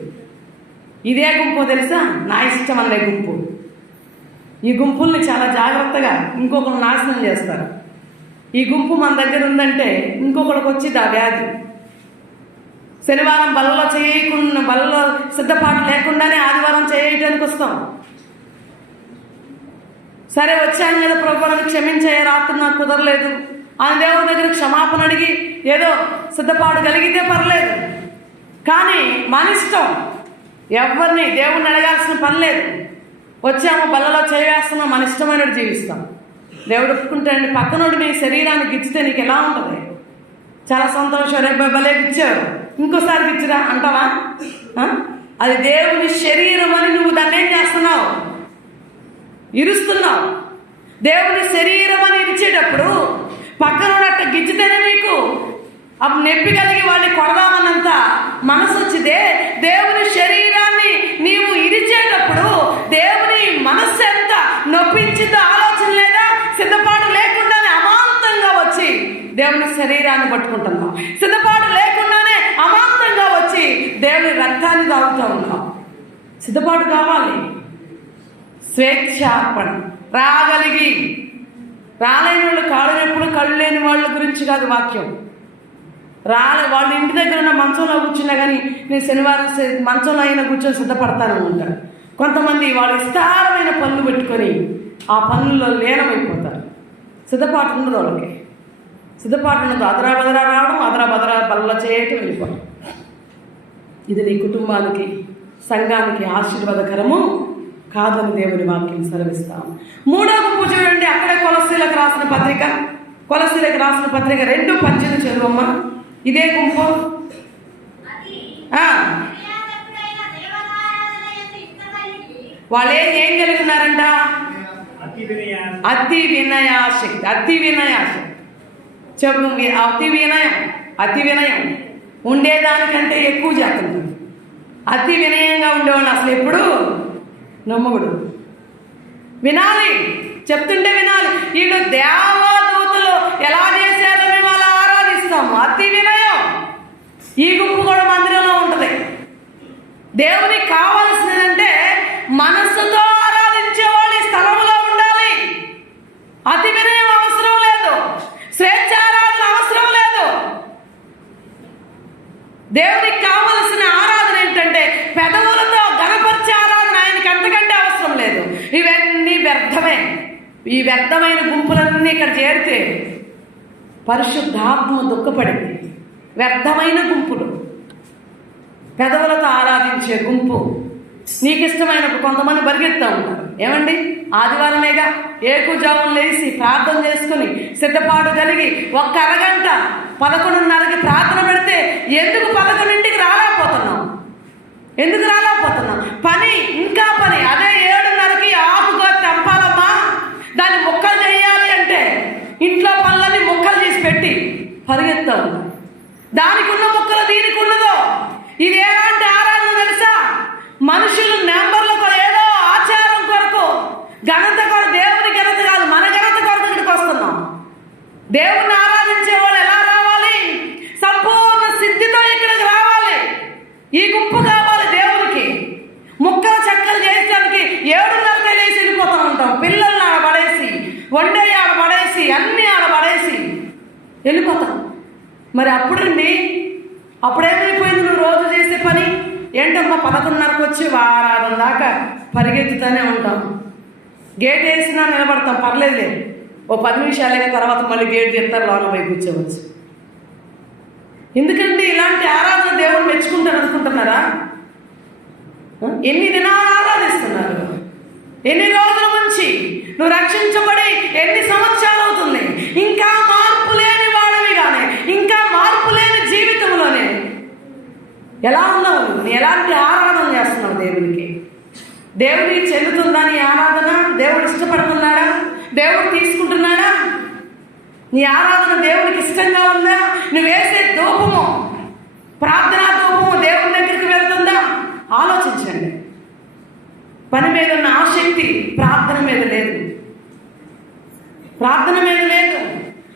ఇదే గుంపు తెలుసా? నా ఇష్టం అనే గుంపు. ఈ గుంపుల్ని చాలా జాగ్రత్తగా ఇంకొకరు నాశనం చేస్తారు. ఈ గుంపు మన దగ్గర ఉందంటే ఇంకొకరికి వచ్చింది ఆ వ్యాధి. శనివారం బలలో సిద్ధపాటు లేకుండానే ఆదివారం చేయడానికి వస్తాం. సరే వచ్చాను కదా ప్రభువుని క్షమించే, రాత్రి నాకు కుదరలేదు అని దేవుడి దగ్గర క్షమాపణ అడిగి ఏదో సిద్ధపాటు కలిగితే పర్లేదు. కానీ మన ఇష్టం, ఎవరిని దేవుణ్ణి అడగాల్సిన పని లేదు. వచ్చాము బలలో చేవేస్తున్నాం, మన ఇష్టమైనట్టు జీవిస్తాం. దేవుడు ఒప్పుకుంటాడండి. పక్కనోడు నీ శరీరాన్ని గిచ్చితే నీకు ఎలా ఉంటుంది? చాలా సంతోషం, రేపు భలే గిచ్చావు, ఇంకోసారి గిచ్చిరా అంటావా? అది దేవుని శరీరం అని నువ్వు దాన్ని ఏం చేస్తున్నావు? ఇరుస్తున్నావు. దేవుని శరీరం అని ఇచ్చేటప్పుడు పక్కనట్ట గిచ్చితేనే నీకు అప్పుడు నొప్పి కలిగి వాడిని కొడదామన్నంత మనసు వచ్చితే దేవుని శరీరాన్ని నీవు ఇరిచేటప్పుడు దేవుని మనస్సు ఎంత నొప్పించిందో ఆలోచన లేదా? సిద్ధపాటు లేకుండానే అమాంతంగా వచ్చి దేవుని శరీరాన్ని పట్టుకుంటున్నాం. సిద్ధపాటు లేకుండానే అమాంతంగా వచ్చి దేవుని రక్తాన్ని తాగుతూ ఉన్నాం. సిద్ధపాటు కావాలి. స్వేచ్ఛార్పణ రాగలిగి. రాలేని వాళ్ళు కాళ్ళనెప్పుడు కళ్ళు లేని వాళ్ళ గురించి కాదు వాక్యం. వాళ్ళ ఇంటి దగ్గర ఉన్న మంచంలో కూర్చున్నా కానీ నేను శనివారం మంచంలో అయినా కూర్చొని సిద్ధపడతాను ఉంటారు. కొంతమంది వాళ్ళు విస్తారమైన పనులు పెట్టుకొని ఆ పనుల్లో లీనమైపోతారు. సిద్ధపాటు ఉండదు వాళ్ళకి. సిద్ధపాటు ఉండదు. అదరా బదరా రావడం, అదరా బదరా బల్ల చేయటం, వెళ్ళిపోవడం. ఇది నీ కుటుంబానికి, సంఘానికి ఆశీర్వాదకరము కాదని దేవుని వాక్యం సెలవిస్తాము. మూడో గుంపు చూడండి, అక్కడే కొలస్సీలకు రాసిన పత్రిక, కొలస్సీలకు రాసిన పత్రిక 2:18 చదువమ్మా. ఇదే గుంపు. వాళ్ళు ఏం కలిగి ఉన్నారంట? అతి వినయాశక్తి. అతి వినయాశక్తి చెప్పు. అతి వినయం ఉండేదానికంటే ఎక్కువ చేస్తుంది. అతి వినయంగా ఉండేవాడు అసలు ఎప్పుడు నమ్మగుడు. వినాలి, చెప్తుంటే వినాలి. వీళ్ళు దేవదూతలు ఎలా చేశారో మేము అలా ఆరాధిస్తాము. అతి వినయం. ఈ గుంపు కూడా మందిరంలో ఉంటుంది. దేవునికి కావాల్సిందంటే మనస్సుతో ఆరాధించే వాళ్ళు ఈ స్థలంలో ఉండాలి. అతి వినయం అవసరం లేదు. స్వేచ్ఛ ఆరాధన అవసరం లేదు. దేవునికి కావలసిన ఆరాధన ఏంటంటే పెదవులతో గణపరిచే ఆరాధన. ఆయనకి అంతకంటే అవసరం లేదు. ఇవన్నీ వ్యర్థమే. ఈ వ్యర్థమైన గుంపులన్నీ ఇక్కడ చేరితే పరిశుద్ధాత్మ దుఃఖపడింది. వ్యర్థమైన గుంపులు, పెదవులతో ఆరాధించే గుంపు. నీకు ఇష్టమైనప్పుడు కొంతమంది పరిగెత్తా ఉంటారు. ఏమండి, ఆదివారమేగా ఏకుజామున లేచి ప్రార్థన చేసుకుని సిద్ధపాటు కలిగి ఒక్క అరగంట 11:30కి ప్రార్థన పెడితే ఎందుకు 11ంటికి రాలేకపోతున్నాం? ఎందుకు రాలేకపోతున్నాం? పని, ఇంకా పని. అదే 7:30కి ఆకుగా తెంపాలమ్మా, దాన్ని ముక్కలు చేయాలి అంటే ఇంట్లో పనులన్నీ ముక్కలు చేసి పెట్టి పరిగెత్తా ఉన్నాం. దానికి ఉన్న ముక్కలు దీనికి ఉన్నదో. ఇది ఎలాంటి ఆరాధన తెలుసా? మనుషులు నెంబర్లు కూడా ఏదో ఆచారం కొరకు, ఘనత కూడా దేవుని ఘనత కాదు, మన ఘనత కొరకు ఇక్కడికి వస్తున్నాం. దేవుణ్ణి ఆరాధించే వాళ్ళు ఎలా రావాలి? సంపూర్ణ సిద్ధితో ఇక్కడికి రావాలి. ఈ గుంపు కావాలి దేవునికి. ముక్కలు చెక్కలు చేసేదానికి 7:30కే లేచి వెళ్ళిపోతూ ఉంటాం. పిల్లల్ని ఆడబడేసి, వండే ఆడబడేసి, అన్నీ ఆడబడేసి వెళ్ళిపోతాం. మరి అప్పుడండి, అప్పుడేమైపోయింది? నువ్వు రోజు చేసే పని ఏంటమ్మా? 11:30కి వచ్చి ఆరాధన దాకా పరిగెత్తుతూనే ఉంటాం. గేట్ వేసినా నిలబడతాం, పర్లేదులే, ఓ 10 నిమిషాలైన తర్వాత మళ్ళీ గేట్ తీస్తారు, లోన పోయి కూర్చోవచ్చు. ఎందుకంటే ఇలాంటి ఆరాధన దేవుడు మెచ్చుకుంటారు అనుకుంటున్నారా? ఎన్ని దినాలు ఆరాధిస్తున్నారు? ఎన్ని రోజుల నుంచి నువ్వు రక్షించబడి ఎన్ని సంవత్సరాలు అవుతుంది? ఇంకా మార్పు లేని వాడివి కానీ, ఇంకా మార్పు లేని జీవితంలోనే ఎలా ఉన్నావు? ఎలాంటి ఆరాధన చేస్తున్నావు దేవునికి? దేవుడికి చెల్లుతుందా నీ ఆరాధన? దేవుడు ఇష్టపడుతున్నాడా? దేవుడు తీసుకుంటున్నాడా? నీ ఆరాధన దేవుడికి ఇష్టంగా ఉందా? నువ్వు వేసే ధూపము, ప్రార్థనా ధూపము దేవుని దగ్గరికి వెళ్తుందా? ఆలోచించండి. పని మీద ఉన్న ఆసక్తి ప్రార్థన మీద లేదు. ప్రార్థన మీద లేదు.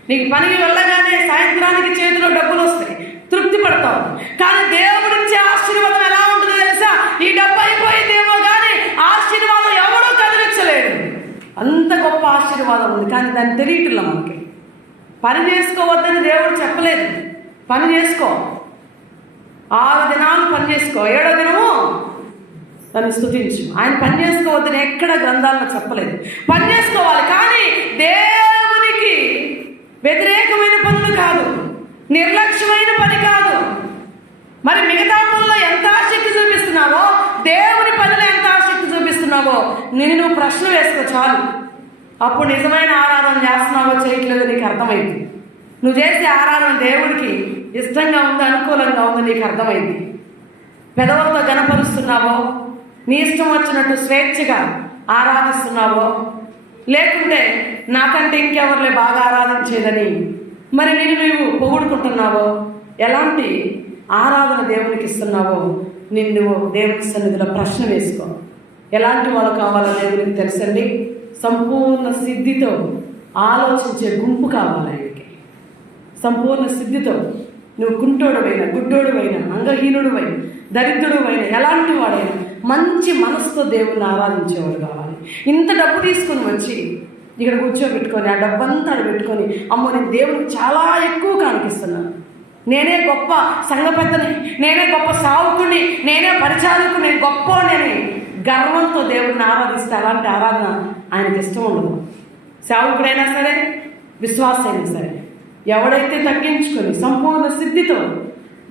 నీకు పనికి వెళ్ళగానే సాయంత్రానికి చేతిలో డబ్బులు వస్తాయి, తృప్తి పడతావు. కానీ దేవుడిచ్చే ఆశీర్వాదం ఎలా ఉంటుందో తెలుసా? ఈ డబ్బు అయిపోయిందేమో కానీ ఆశీర్వాదం ఎవడో కదిలించలేడు. అంత గొప్ప ఆశీర్వాదం ఉంది, కానీ దాన్ని తెలియట్లా మనకి. పని చేసుకోవద్దని దేవుడు చెప్పలేదు. పని చేసుకో, 6 దినాలు పని చేసుకో, 7వ దినము దాన్ని స్తుతించు. ఆయన పని చేసుకోవద్దని ఎక్కడ గ్రంథాల్లో చెప్పలేదు. పని చేసుకోవాలి, కానీ దేవునికి వ్యతిరేకమైన పనులు కాదు, నిర్లక్ష్యమైన పని కాదు. మరి మిగతా పనుల్లో ఎంత ఆసక్తి చూపిస్తున్నావో, దేవుని పనిలో ఎంత ఆసక్తి చూపిస్తున్నావో నేను ప్రశ్న వేసుకో చాలు. అప్పుడు నిజమైన ఆరాధన చేస్తున్నావో చేయట్లేదో నీకు అర్థమైంది. నువ్వు చేసే ఆరాధన దేవుడికి ఇష్టంగా ఉంది, అనుకూలంగా ఉంది నీకు అర్థమైంది. పెదవులతో గణపరుస్తున్నావో, నీ ఇష్టం వచ్చినట్టు స్వేచ్ఛగా ఆరాధిస్తున్నావో, లేకుంటే నాకంటే ఇంకెవర్లే బాగా ఆరాధించేదని మరి నీవు పొగుడుకుంటున్నావో, ఎలాంటి ఆరాధన దేవునికి ఇస్తున్నావో నిన్ను దేవుని సన్నిధిలో ప్రశ్న వేసుకో. ఎలాంటి వాళ్ళు కావాలో దేవునికి తెలుసండి. సంపూర్ణ సిద్ధితో ఆలోచించే గుంపు కావాలి ఆయనకి. సంపూర్ణ సిద్ధితో నువ్వు కుంటోడువైనా, గుడ్డోడువైనా, అంగహీనుడువైనా, దరిద్రుడువైనా, ఎలాంటి వాడైనా మంచి మనసుతో దేవుణ్ణి ఆరాధించేవాడు కావాలి. ఇంత డబ్బు తీసుకుని వచ్చి ఇక్కడ కూర్చోబెట్టుకొని ఆ డబ్బంతా పెట్టుకొని, అమ్మో నేను దేవునికి చాలా ఎక్కువ కనిపిస్తున్నాను, నేనే గొప్ప సంఘ పెద్దని, నేనే గొప్ప సావుకుని, నేనే పరిచారకుని, నేను గొప్పని గర్వంతో దేవుడిని ఆరాధిస్తే అలాంటి ఆరాధన ఆయనకి ఇష్టం ఉండదు. సేవకుడైనా సరే, విశ్వాసైనా సరే, ఎవడైతే తగ్గించుకొని సంపూర్ణ సిద్ధితో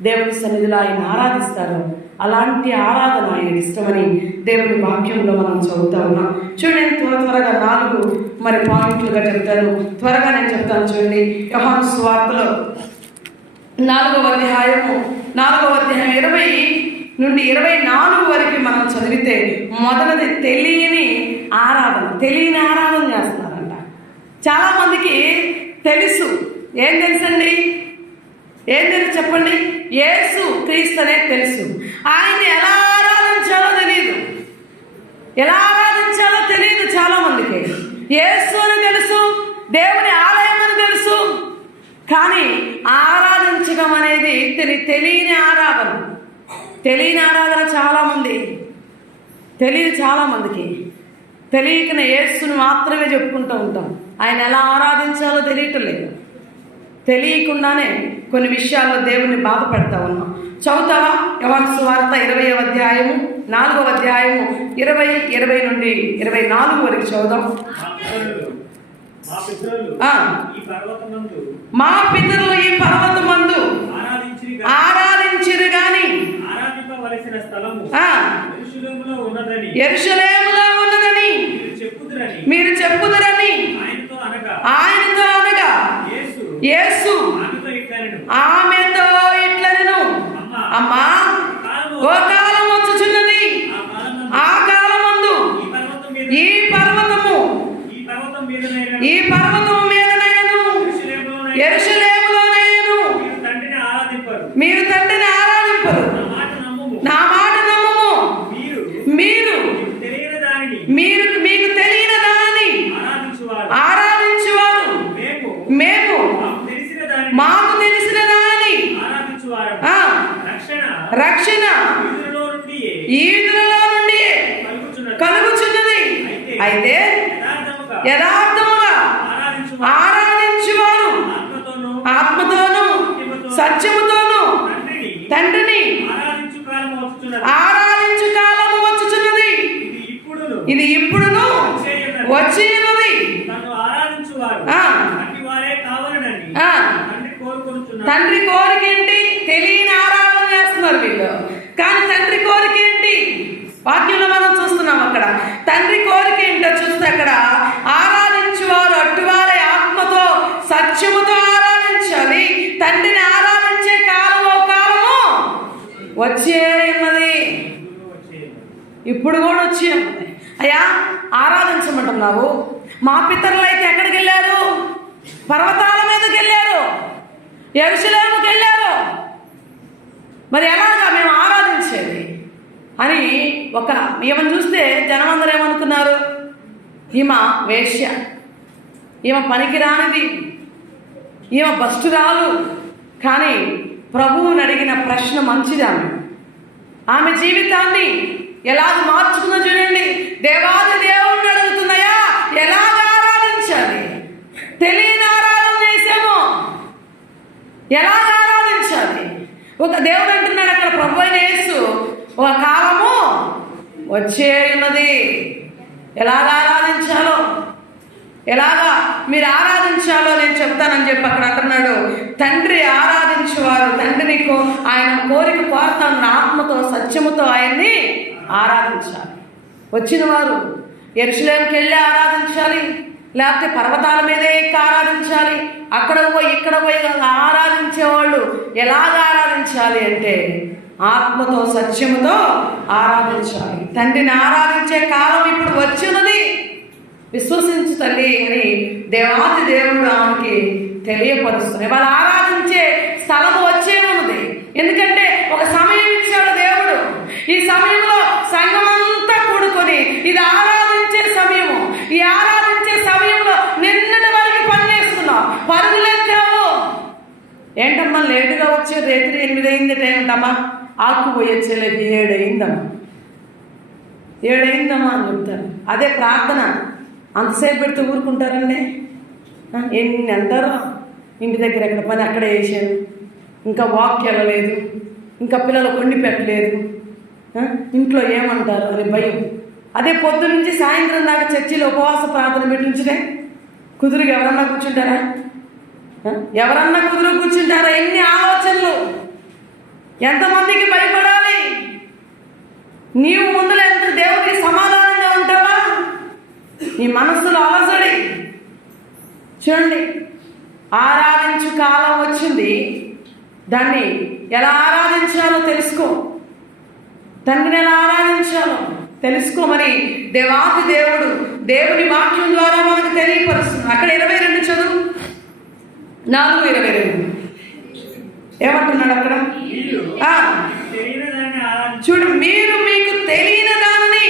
దేవుని సన్నిధిలో ఆయన ఆరాధిస్తారో అలాంటి ఆరాధన ఆయనకి ఇష్టమని దేవుని వాక్యంలో మనం చదువుతా ఉన్నాం. చూడండి, త్వరగా 4 పాయింట్లుగా చెప్తాను. త్వరగా నేను చెప్తాను. చూడండి, యోహాను సువార్తలో 4వ అధ్యాయం 20 నుండి 24 వరకు మనం చదివితే మొదటిది తెలియని ఆరాధన చేస్తున్నారంట. చాలామందికి తెలుసు. ఏం తెలుసండి? ఏం తెలుసు చెప్పండి? యేసు క్రీస్తు అనేది తెలుసు. ఆయన్ని ఎలా ఆరాధించాలో తెలియదు చాలామందికి. యేసు అని తెలుసు, దేవుని ఆలయం అని తెలుసు, కానీ ఆరాధించడం అనేది తెలియని ఆరాధన చాలామందికి తెలియకనే యేసుని మాత్రమే చెప్పుకుంటూ ఉంటాం. ఆయన ఎలా ఆరాధించాలో తెలియట్లేదు. తెలియకుండానే కొన్ని విషయాల్లో దేవుణ్ణి బాధపడతా ఉన్నాం. చదువుతావా? యోహాను సువార్త 20వ అధ్యాయము 4వ అధ్యాయము 20 నుండి 24 వరకు చదువుదాం. మా పితరులు ఈ పర్వతమందు ఆరాధించిరు గాని యెరూషలేములో ఉన్నదని మీరు చెప్పుదురని ఆయనతో అనగా యేసు ఆమెతో ఇట్లనెను, అమ్మా ఓ కాలం వచ్చుచున్నది, ఆ కాలమందు ఈ పర్వతము మీదనైనను యెరూషలేములోనైనను మీరు తండ్రిని ఆరాధింపరు. నా మాట నమ్ముము. మీకు తెలియని దానిని ఆరాధించువారు మేము మాకు తెలిసిన దాని రక్షణ ఈదులలో నుండి కలుగుచున్నది. అయితే యథార్థముగా ఆరాధించువారు ఆత్మతోను సత్యముతోను తండ్రిని ఆరాధించు కాలము వచ్చుచున్నది. ఇది ఇప్పుడును వచ్చి ఉన్నది. తండ్రి కోరిక ఏంటి? తెలియని ఆరాధన చేస్తున్నారు వీళ్ళు. కానీ తండ్రి కోరిక ఏంటి? వాక్యంలో మనం చూస్తున్నాం. అక్కడ తండ్రి కోరిక ఏంటో చూస్తే అక్కడ ఆరాధించువారు అట్టువారే ఆత్మతో సత్యముతో ఆరాధించాలి. తండ్రిని ఆరాధించే కాలము వచ్చే ఉన్నది. ఇప్పుడు కూడా వచ్చి ఉన్నది. అయ్యా ఆరాధించమంటున్నావు. మా పితరులు అయితే ఎక్కడికి వెళ్ళారు? పర్వతాల మీదకి వెళ్ళారు, యెరూషలేముకి వెళ్ళారు. మరి ఎలాగా మేము ఆరాధించేది అని ఈమెను చూస్తే జనం అందరూ ఏమనుకున్నారు? ఈమె వేశ్య, ఈమె పనికిరానిది, ఈమె భ్రష్టురాలు. కానీ ప్రభువుని అడిగిన ప్రశ్న మంచిది. ఆమె జీవితాన్ని ఎలాగ మార్చుకుందో చూడండి. దేవాది దేవుణ్ణి అడుగుతున్నాయా ఎలాగ ఆరాధించాలి? తెలియని ఆరాధన చేసాము, ఎలాగ ఆరాధించాలి? ఒక దేవుడు అంటున్నాడు అక్కడ, ప్రభు అయిన యేసు ఒక కాలము వచ్చే ఉన్నది. ఎలాగ ఆరాధించాలో, ఎలాగా మీరు ఆరాధించాలో నేను చెప్తానని చెప్పి అక్కడ అంటున్నాడు. తండ్రి ఆరాధించేవారు తండ్రిని ఆయన కోరిక కోరుతాను, ఆత్మతో సత్యముతో ఆయన్ని ఆరాధించాలి. వచ్చిన వారు యెరూషలేముకి వెళ్ళి ఆరాధించాలి, లేకపోతే పర్వతాల మీదే ఎక్కి ఆరాధించాలి. అక్కడ పోయి ఇక్కడ పోయి ఆరాధించేవాళ్ళు ఎలాగ ఆరాధించాలి అంటే ఆత్మతో సత్యముతో ఆరాధించాలి. తండ్రిని ఆరాధించే కాలం ఇప్పుడు వచ్చినది. విశ్వసించు తల్లి అని దేవాది దేవుడు ఆమెకి తెలియపరుస్తున్నాయి. వాళ్ళు ఆరాధించే స్థలము వచ్చే ఉన్నది. ఎందుకంటే ఒక సమయం ఇచ్చాడు దేవుడు. ఈ సమయంలో సంఘమంతా కూడుకొని ఇది ఆరాధించే సమయము. ఈ ఆరాధించే సమయంలో నిన్నటి వరకు పని చేసుకున్నావు, పరుగులెత్తావు. ఏంటమ్మా లేటుగా వచ్చే రాత్రి 8 అయింది టైం ఉంటమ్మా, ఆకు పోయొచ్చేలేదు 7 అయిందమ్మా, 7 అయిందమ్మా అని చెప్తారు. అదే ప్రార్థన అంతసేపు పెడితే ఊరుకుంటారండి. ఎన్ని అంటారో, ఇంటి దగ్గర ఎక్కడ పని అక్కడే వేసాను, ఇంకా వాక్ వెళ్ళలేదు, ఇంకా పిల్లలకు వండి పెట్టలేదు, ఇంట్లో ఏమంటారు అని భయం. అదే పొద్దు నుంచి సాయంత్రం దాకా చర్చిలో ఉపవాస ప్రార్థన పెట్టించునే కుదురుగా ఎవరన్నా కూర్చుంటారా? ఎవరన్నా కుదురు కూర్చుంటారా? ఎన్ని ఆలోచనలు, ఎంతమందికి భయపడాలి. నీవు ముందులో ఎంత దేవుడికి సమాధానంగా ఉంటావా? నీ మనస్సులో అలసడి. చూడండి, ఆరాధించు కాలం వచ్చింది. దాన్ని ఎలా ఆరాధించాలో తెలుసుకో. తండ్రిని ఎలా ఆరాధించాలో తెలుసుకోమని దేవాది దేవుడు దేవుని వాక్యం ద్వారా మనకు తెలియపరుస్తుంది. అక్కడ 22 చదువు, 4:22 ఏమంటున్నాడు అక్కడ? చూడు, మీరు మీకు తెలియని దానిని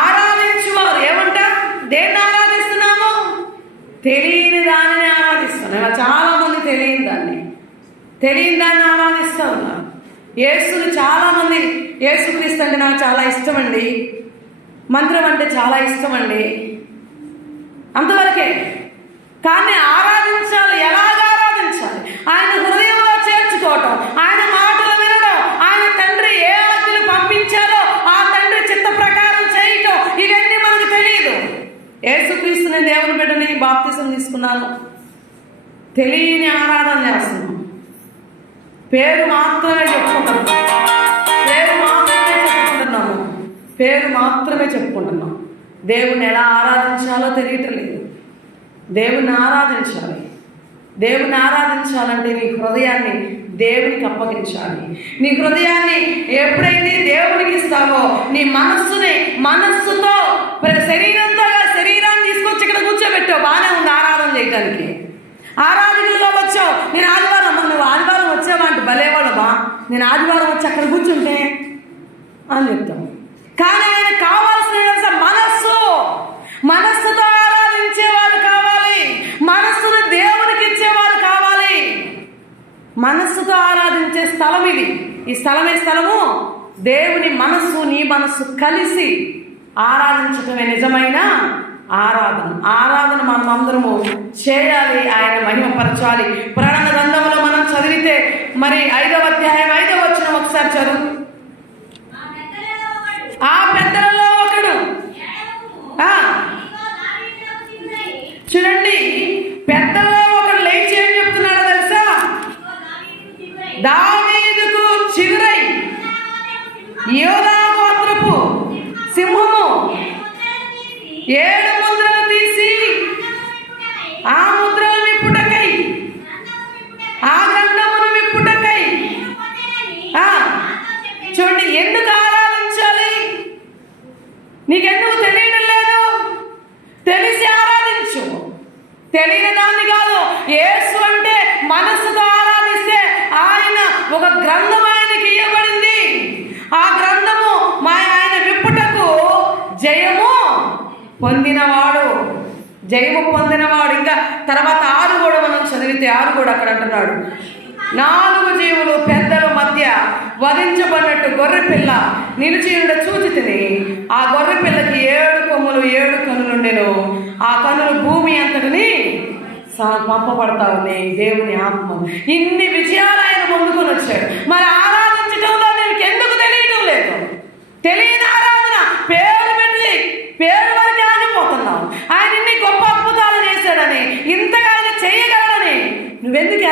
ఆరాధించువారు. ఏమంట? దేన్ని ఆరాధిస్తున్నాము? తెలియని దానిని ఆరాధిస్తున్నాం. చాలా మంది తెలియని దాన్ని ఆరాధిస్తూ ఉన్నారు. యేసుని చాలామంది, యేసుక్రీస్తు అంటే నాకు చాలా ఇష్టం అండి, మంత్రం అంటే చాలా ఇష్టం అండి, అంతవరకే. కానీ ఆరాధించాలి. ఎలాగ ఆరాధించాలి? ఆయన హృదయంలో చేర్చుకోవటం, ఆయన మాటలు వినడం, ఆయన తండ్రి ఏ ఆజ్ఞలు పంపించారో ఆ తండ్రి చిత్త ప్రకారం చేయటం, ఇవన్నీ మనకు తెలియదు. యేసుక్రీస్తుని దేవుని బిడ్డని బాప్తిసం తీసుకున్నాను, తెలియని ఆరాధన చేస్తున్నాం. పేరు మాత్రమే చెప్పుకుంటున్నాం. దేవుణ్ణి ఎలా ఆరాధించాలో తెలియటం లేదు. దేవుణ్ణి ఆరాధించాలంటే నీ హృదయాన్ని దేవునికి అప్పగించాలి. నీ హృదయాన్ని ఎప్పుడైతే దేవునికి ఇస్తావో, నీ మనస్సుతో శరీరాన్ని తీసుకొచ్చి ఇక్కడ కూర్చోబెట్టావు, బాగానే ఉంది ఆరాధన చేయడానికి. ఆరాధనలో వచ్చావు, నేను ఆదివారం, నువ్వు ఆదివారం వచ్చావా అంటే భలేవాళ్ళమా, నేను ఆదివారం వచ్చి అక్కడ కూర్చుంటే అని చెప్తావు. కానీ ఆయన కావాల్సిన మనస్సుతో ఆరాధించేవారు కావాలి. మనస్సును దేవునికి ఇచ్చేవారు కావాలి. మనస్సుతో ఆరాధించే స్థలం ఇది. ఈ స్థలము దేవుని మనస్సు, నీ మనస్సు కలిసి ఆరాధించటమే నిజమైన ఆరాధన మనం అందరము చేయాలి. ఆయన మహిమపరచాలి. పురాణ గ్రంథంలో మనం చదివితే మరి 5వ అధ్యాయం 5వ వచనం ఒకసారి చదువు. ఆ పెద్దలలో ఒకడు, చూడండి, పెద్దలలో ఒకడు లేచి ఏం చెప్తున్నాడో తెలుసా? దావీదుకు చిగురై యోధా గోత్రపు సింహము 7 ముద్రలు తీసి ఆ ముద్రలు విప్పుటకై, ఆ గ్రంథమును విప్పుటకై. చూడండి, ఎందుకు ఆరాధించాలి? నీకెందుకు తెలియడం లేదు? తెలిసి ఆరాధించు. తెలియని దాన్ని కాదు. యేసు అంటే మనస్సుతో ఆరాధిస్తే ఆయన ఒక గ్రంథం ఆయనకి ఇవ్వబడింది. ఆ గ్రంథము ఆయన విప్పుటకు జయము పొందినవాడు. ఇంకా తర్వాత 6 కూడా మనం చదివితే 6 కూడా అక్కడ అంటున్నాడు, 4 జీవులు పెద్దల మధ్య వధించబడినట్టు గొర్రె పిల్ల నిలిచి చూచి తిని, ఆ గొర్రె పిల్లకి 7 కొమ్ములు 7 కనులుండెను. ఆ కనులు భూమి అంతటిని పంపబడతా ఉంది. దేవుని ఆత్మ ఇన్ని విజయాలు ఆయన పొందుకొని వచ్చాడు. మరి ఆరాధించడంలో నీకు ఎందుకు తెలియడం లేదు? తెలియని ఆరాధన, పేరు వరకు ఆగిపోతున్నావు. ఆయన ఇన్ని గొప్ప అద్భుతాలు చేశాడని, ఇంతగా ఆయన చేయగలడని నువ్వెందుకు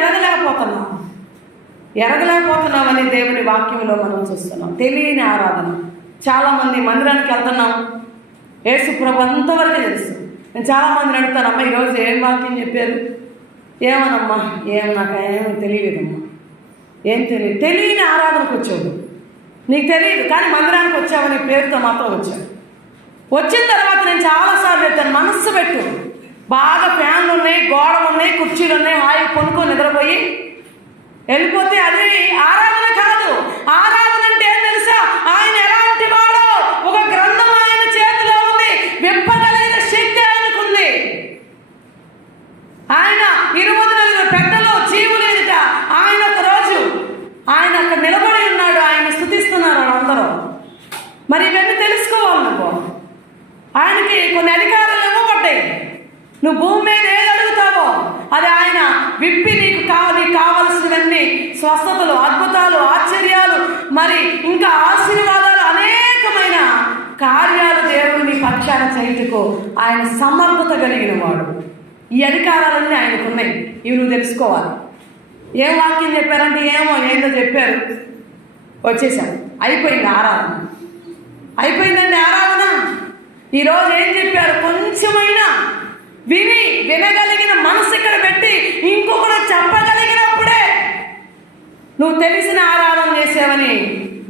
ఎరగలేకపోతున్నావని దేవుని వాక్యంలో మనం చూస్తున్నాం. తెలియని ఆరాధన. చాలామంది మందిరానికి వెళ్తున్నాం, యేసు ప్రభు అంతవరకే తెలుసు. నేను చాలామందిని అడుగుతాను, అమ్మ ఈరోజు ఏం వాక్యం చెప్పారు? ఏమనమ్మా, నాకు ఏమో తెలియలేదమ్మా. ఏం తెలియదు. తెలియని ఆరాధనకు వచ్చావు, నీకు తెలియదు. కానీ మందిరానికి వచ్చావని పేరుతో మాత్రం వచ్చావు. వచ్చిన తర్వాత నేను చాలాసార్లు చెప్తాను, మనస్సు పెట్టు. బాగా ఫ్యాన్లు ఉన్నాయి, గోడలు ఉన్నాయి, కుర్చీలు ఉన్నాయి, హాయి కొనుక్కొని నిద్రపోయి వెళ్ళిపోతే అది ఆరాధన కాదు. ఆరాధన అంటే ఏం తెలుసా? ఆయన ఎలాంటి వాడో ఒక గ్రంథం ఆయన చేతిలో ఉంది, విప్పగలిగిన శక్తి ఆయనకుంది. ఆయన 24 పెద్దలు జీవులు ఎదుట ఆయన ఒక రోజు ఆయన అక్కడ నిలబడి ఉన్నాడు, ఆయన స్తుతిస్తున్నారు వాళ్ళందరూ. మరి ఇవన్నీ తెలుసుకోవాలి నువ్వు. ఆయనకి కొన్ని అధికారాలు ఇవ్వబడ్డాయి. నువ్వు భూమి మీద ఏది అడుగుతావో అది ఆయన విప్పి నీకు కావలసినవన్నీ స్వస్థతలు, అద్భుతాలు, ఆశ్చర్యాలు, మరి ఇంకా ఆశీర్వాదాలు, అనేకమైన కార్యాలు దేవుడు నీ పక్షాన చేయుటకు ఆయన సమర్థత కలిగిన వాడు. ఈ అధికారాలన్నీ ఆయనకు ఉన్నాయి. ఇవి నువ్వు తెలుసుకోవాలి. ఏం వాక్యం చెప్పారంటే ఏమో ఏందో చెప్పారు, వచ్చేసాం, అయిపోయింది ఆరాధన. అయిపోయిందండి ఆరాధన. ఈరోజు ఏం చెప్పారు? కొంచెమైనా వినగలిగిన మనసు ఇక్కడ పెట్టి ఇంకొకరు చెప్పగలిగినప్పుడే నువ్వు తెలిసిన ఆరాధన చేసావని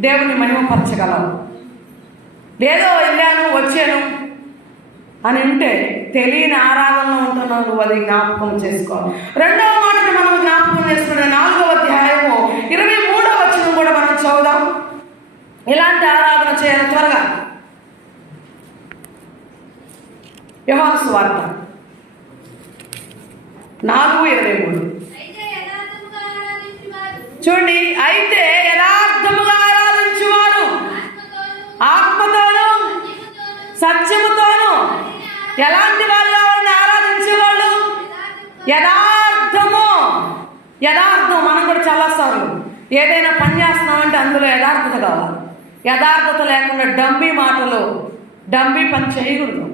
దేవుని మహిమపరచగలవు. లేదో వెళ్ళాను వచ్చాను అని ఉంటే తెలియని ఆరాధనలో ఉంటున్నావు నువ్వు. అది జ్ఞాపకం చేసుకో. రెండవ మాటను మనం జ్ఞాపకం చేసుకునే 4వ అధ్యాయము 23వ వచనం కూడా మనం చదువుదాం. ఇలాంటి ఆరాధన చేయాలి త్వరగా. యోహాను సువార్త 4:23 చూడండి. అయితే యథార్థముగా ఆరాధించువారు ఆత్మతోను సత్యముతోను. ఎలాంటి వాళ్ళు ఆరాధించేవాళ్ళు? యథార్థం. మనం కూడా చాలాసార్లు ఏదైనా పని చేస్తున్నాం అంటే అందులో యథార్థత కావాలి. యథార్థత లేకుండా డమ్మీ మాటలు, డమ్మీ పని చేయకూడదు.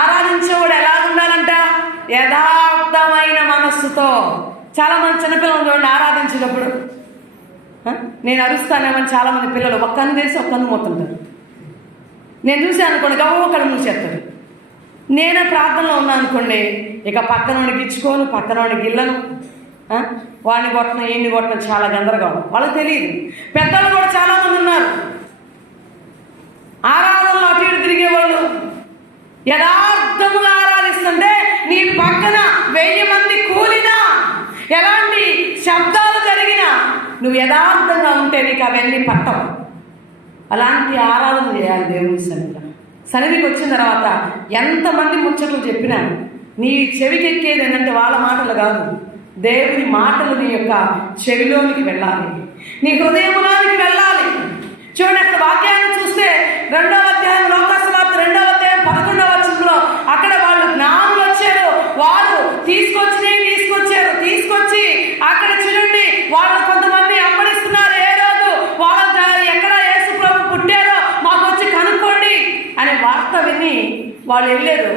ఆరాధించేవాడు ఎలా ఉండాలంట? యథార్థమైన మనస్సుతో. చాలామంది చిన్నపిల్లలు చూడండి ఆరాధించేటప్పుడు నేను అరుస్తానేమని చాలామంది పిల్లలు ఒక్కని తెలిసి ఒక్కని మోతుంటారు. నేను చూసాను అనుకోండి, గవ్వక్కడి మూసేస్తాడు. నేను ప్రార్థనలో ఉన్నాను అనుకోండి, ఇక పక్కనోడికి ఇచ్చుకోను, పక్కనోడికి గిల్లను, వాడిని కొట్టడం ఈయన్ని కొట్టడం, చాలా గందరగోళం. వాళ్ళకి తెలియదు. పెద్దలు కూడా చాలామంది ఉన్నారు ఆరాధనలో అటు ఇటు తిరిగేవాళ్ళు. యథార్థముగా ఆరాధిస్తుంటే నీ పక్కన 1000 మంది కూలినా, ఎలాంటి శబ్దాలు జరిగినా నువ్వు యథార్థంగా ఉంటే నీకు అవన్నీ పట్టవు. అలాంటి ఆరాధన చేయాలి దేవుని సన్నిధికి వచ్చిన తర్వాత. ఎంతమంది ముచ్చట్లు చెప్పినా నీ చెవికి ఎక్కేది ఏంటంటే వాళ్ళ మాటలు కాదు, దేవుని మాటలు నీ యొక్క చెవిలోనికి వెళ్ళాలి, నీ హృదయంలోనికి వెళ్ళాలి. చూడండి, అక్కడ వాక్యాన్ని చూస్తే 2వ అధ్యాయం లోకాసు వార్త 2వ అధ్యాయం 11వ వచనంలో అక్కడ వాళ్ళు జ్ఞానులు వచ్చారు, వాళ్ళు తీసుకొచ్చి అక్కడ చూడండి వాళ్ళు కొంతమంది అమ్మడిస్తున్నారు. ఏ రోజు వాళ్ళ ఎక్కడ యేసు ప్రభు పుట్టారో మాకు వచ్చి కనుక్కోండి అనే వార్త విని వాళ్ళు వెళ్ళారు.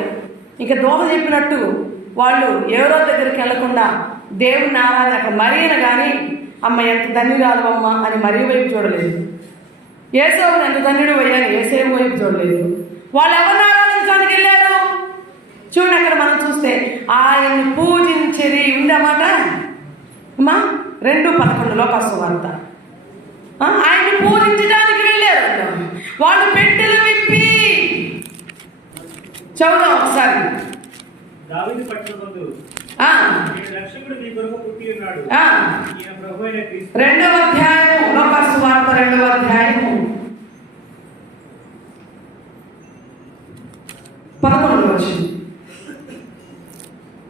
ఇక దోమ చెప్పినట్టు వాళ్ళు ఎవరో దగ్గరికి వెళ్లకుండా దేవుని ఆరాధన. అక్కడ మరియను కానీ అమ్మ ఎంత ధన్యురాలు అమ్మ అని మరి వైపు చూడలేదు, యేసోవుని ఎంత ధన్యుడు అయ్యాను యేసేవు వైపు చూడలేదు. వాళ్ళు ఎవరిని ఆరాధించడానికి వెళ్ళారు? చూడండి, అక్కడ మనం చూస్తే ఆయన్ని పూజించేది ఉందన్నమాట. అమ్మా 2:11 లోకాసు వార్త. ఆయన్ని పూజించడానికి వెళ్ళారు. వాళ్ళు పెట్టెలు విప్పి చదువుదాం ఒకసారి. 2వ అధ్యాయము లోకాసు వార్త 2వ అధ్యాయము 11వ వచనం.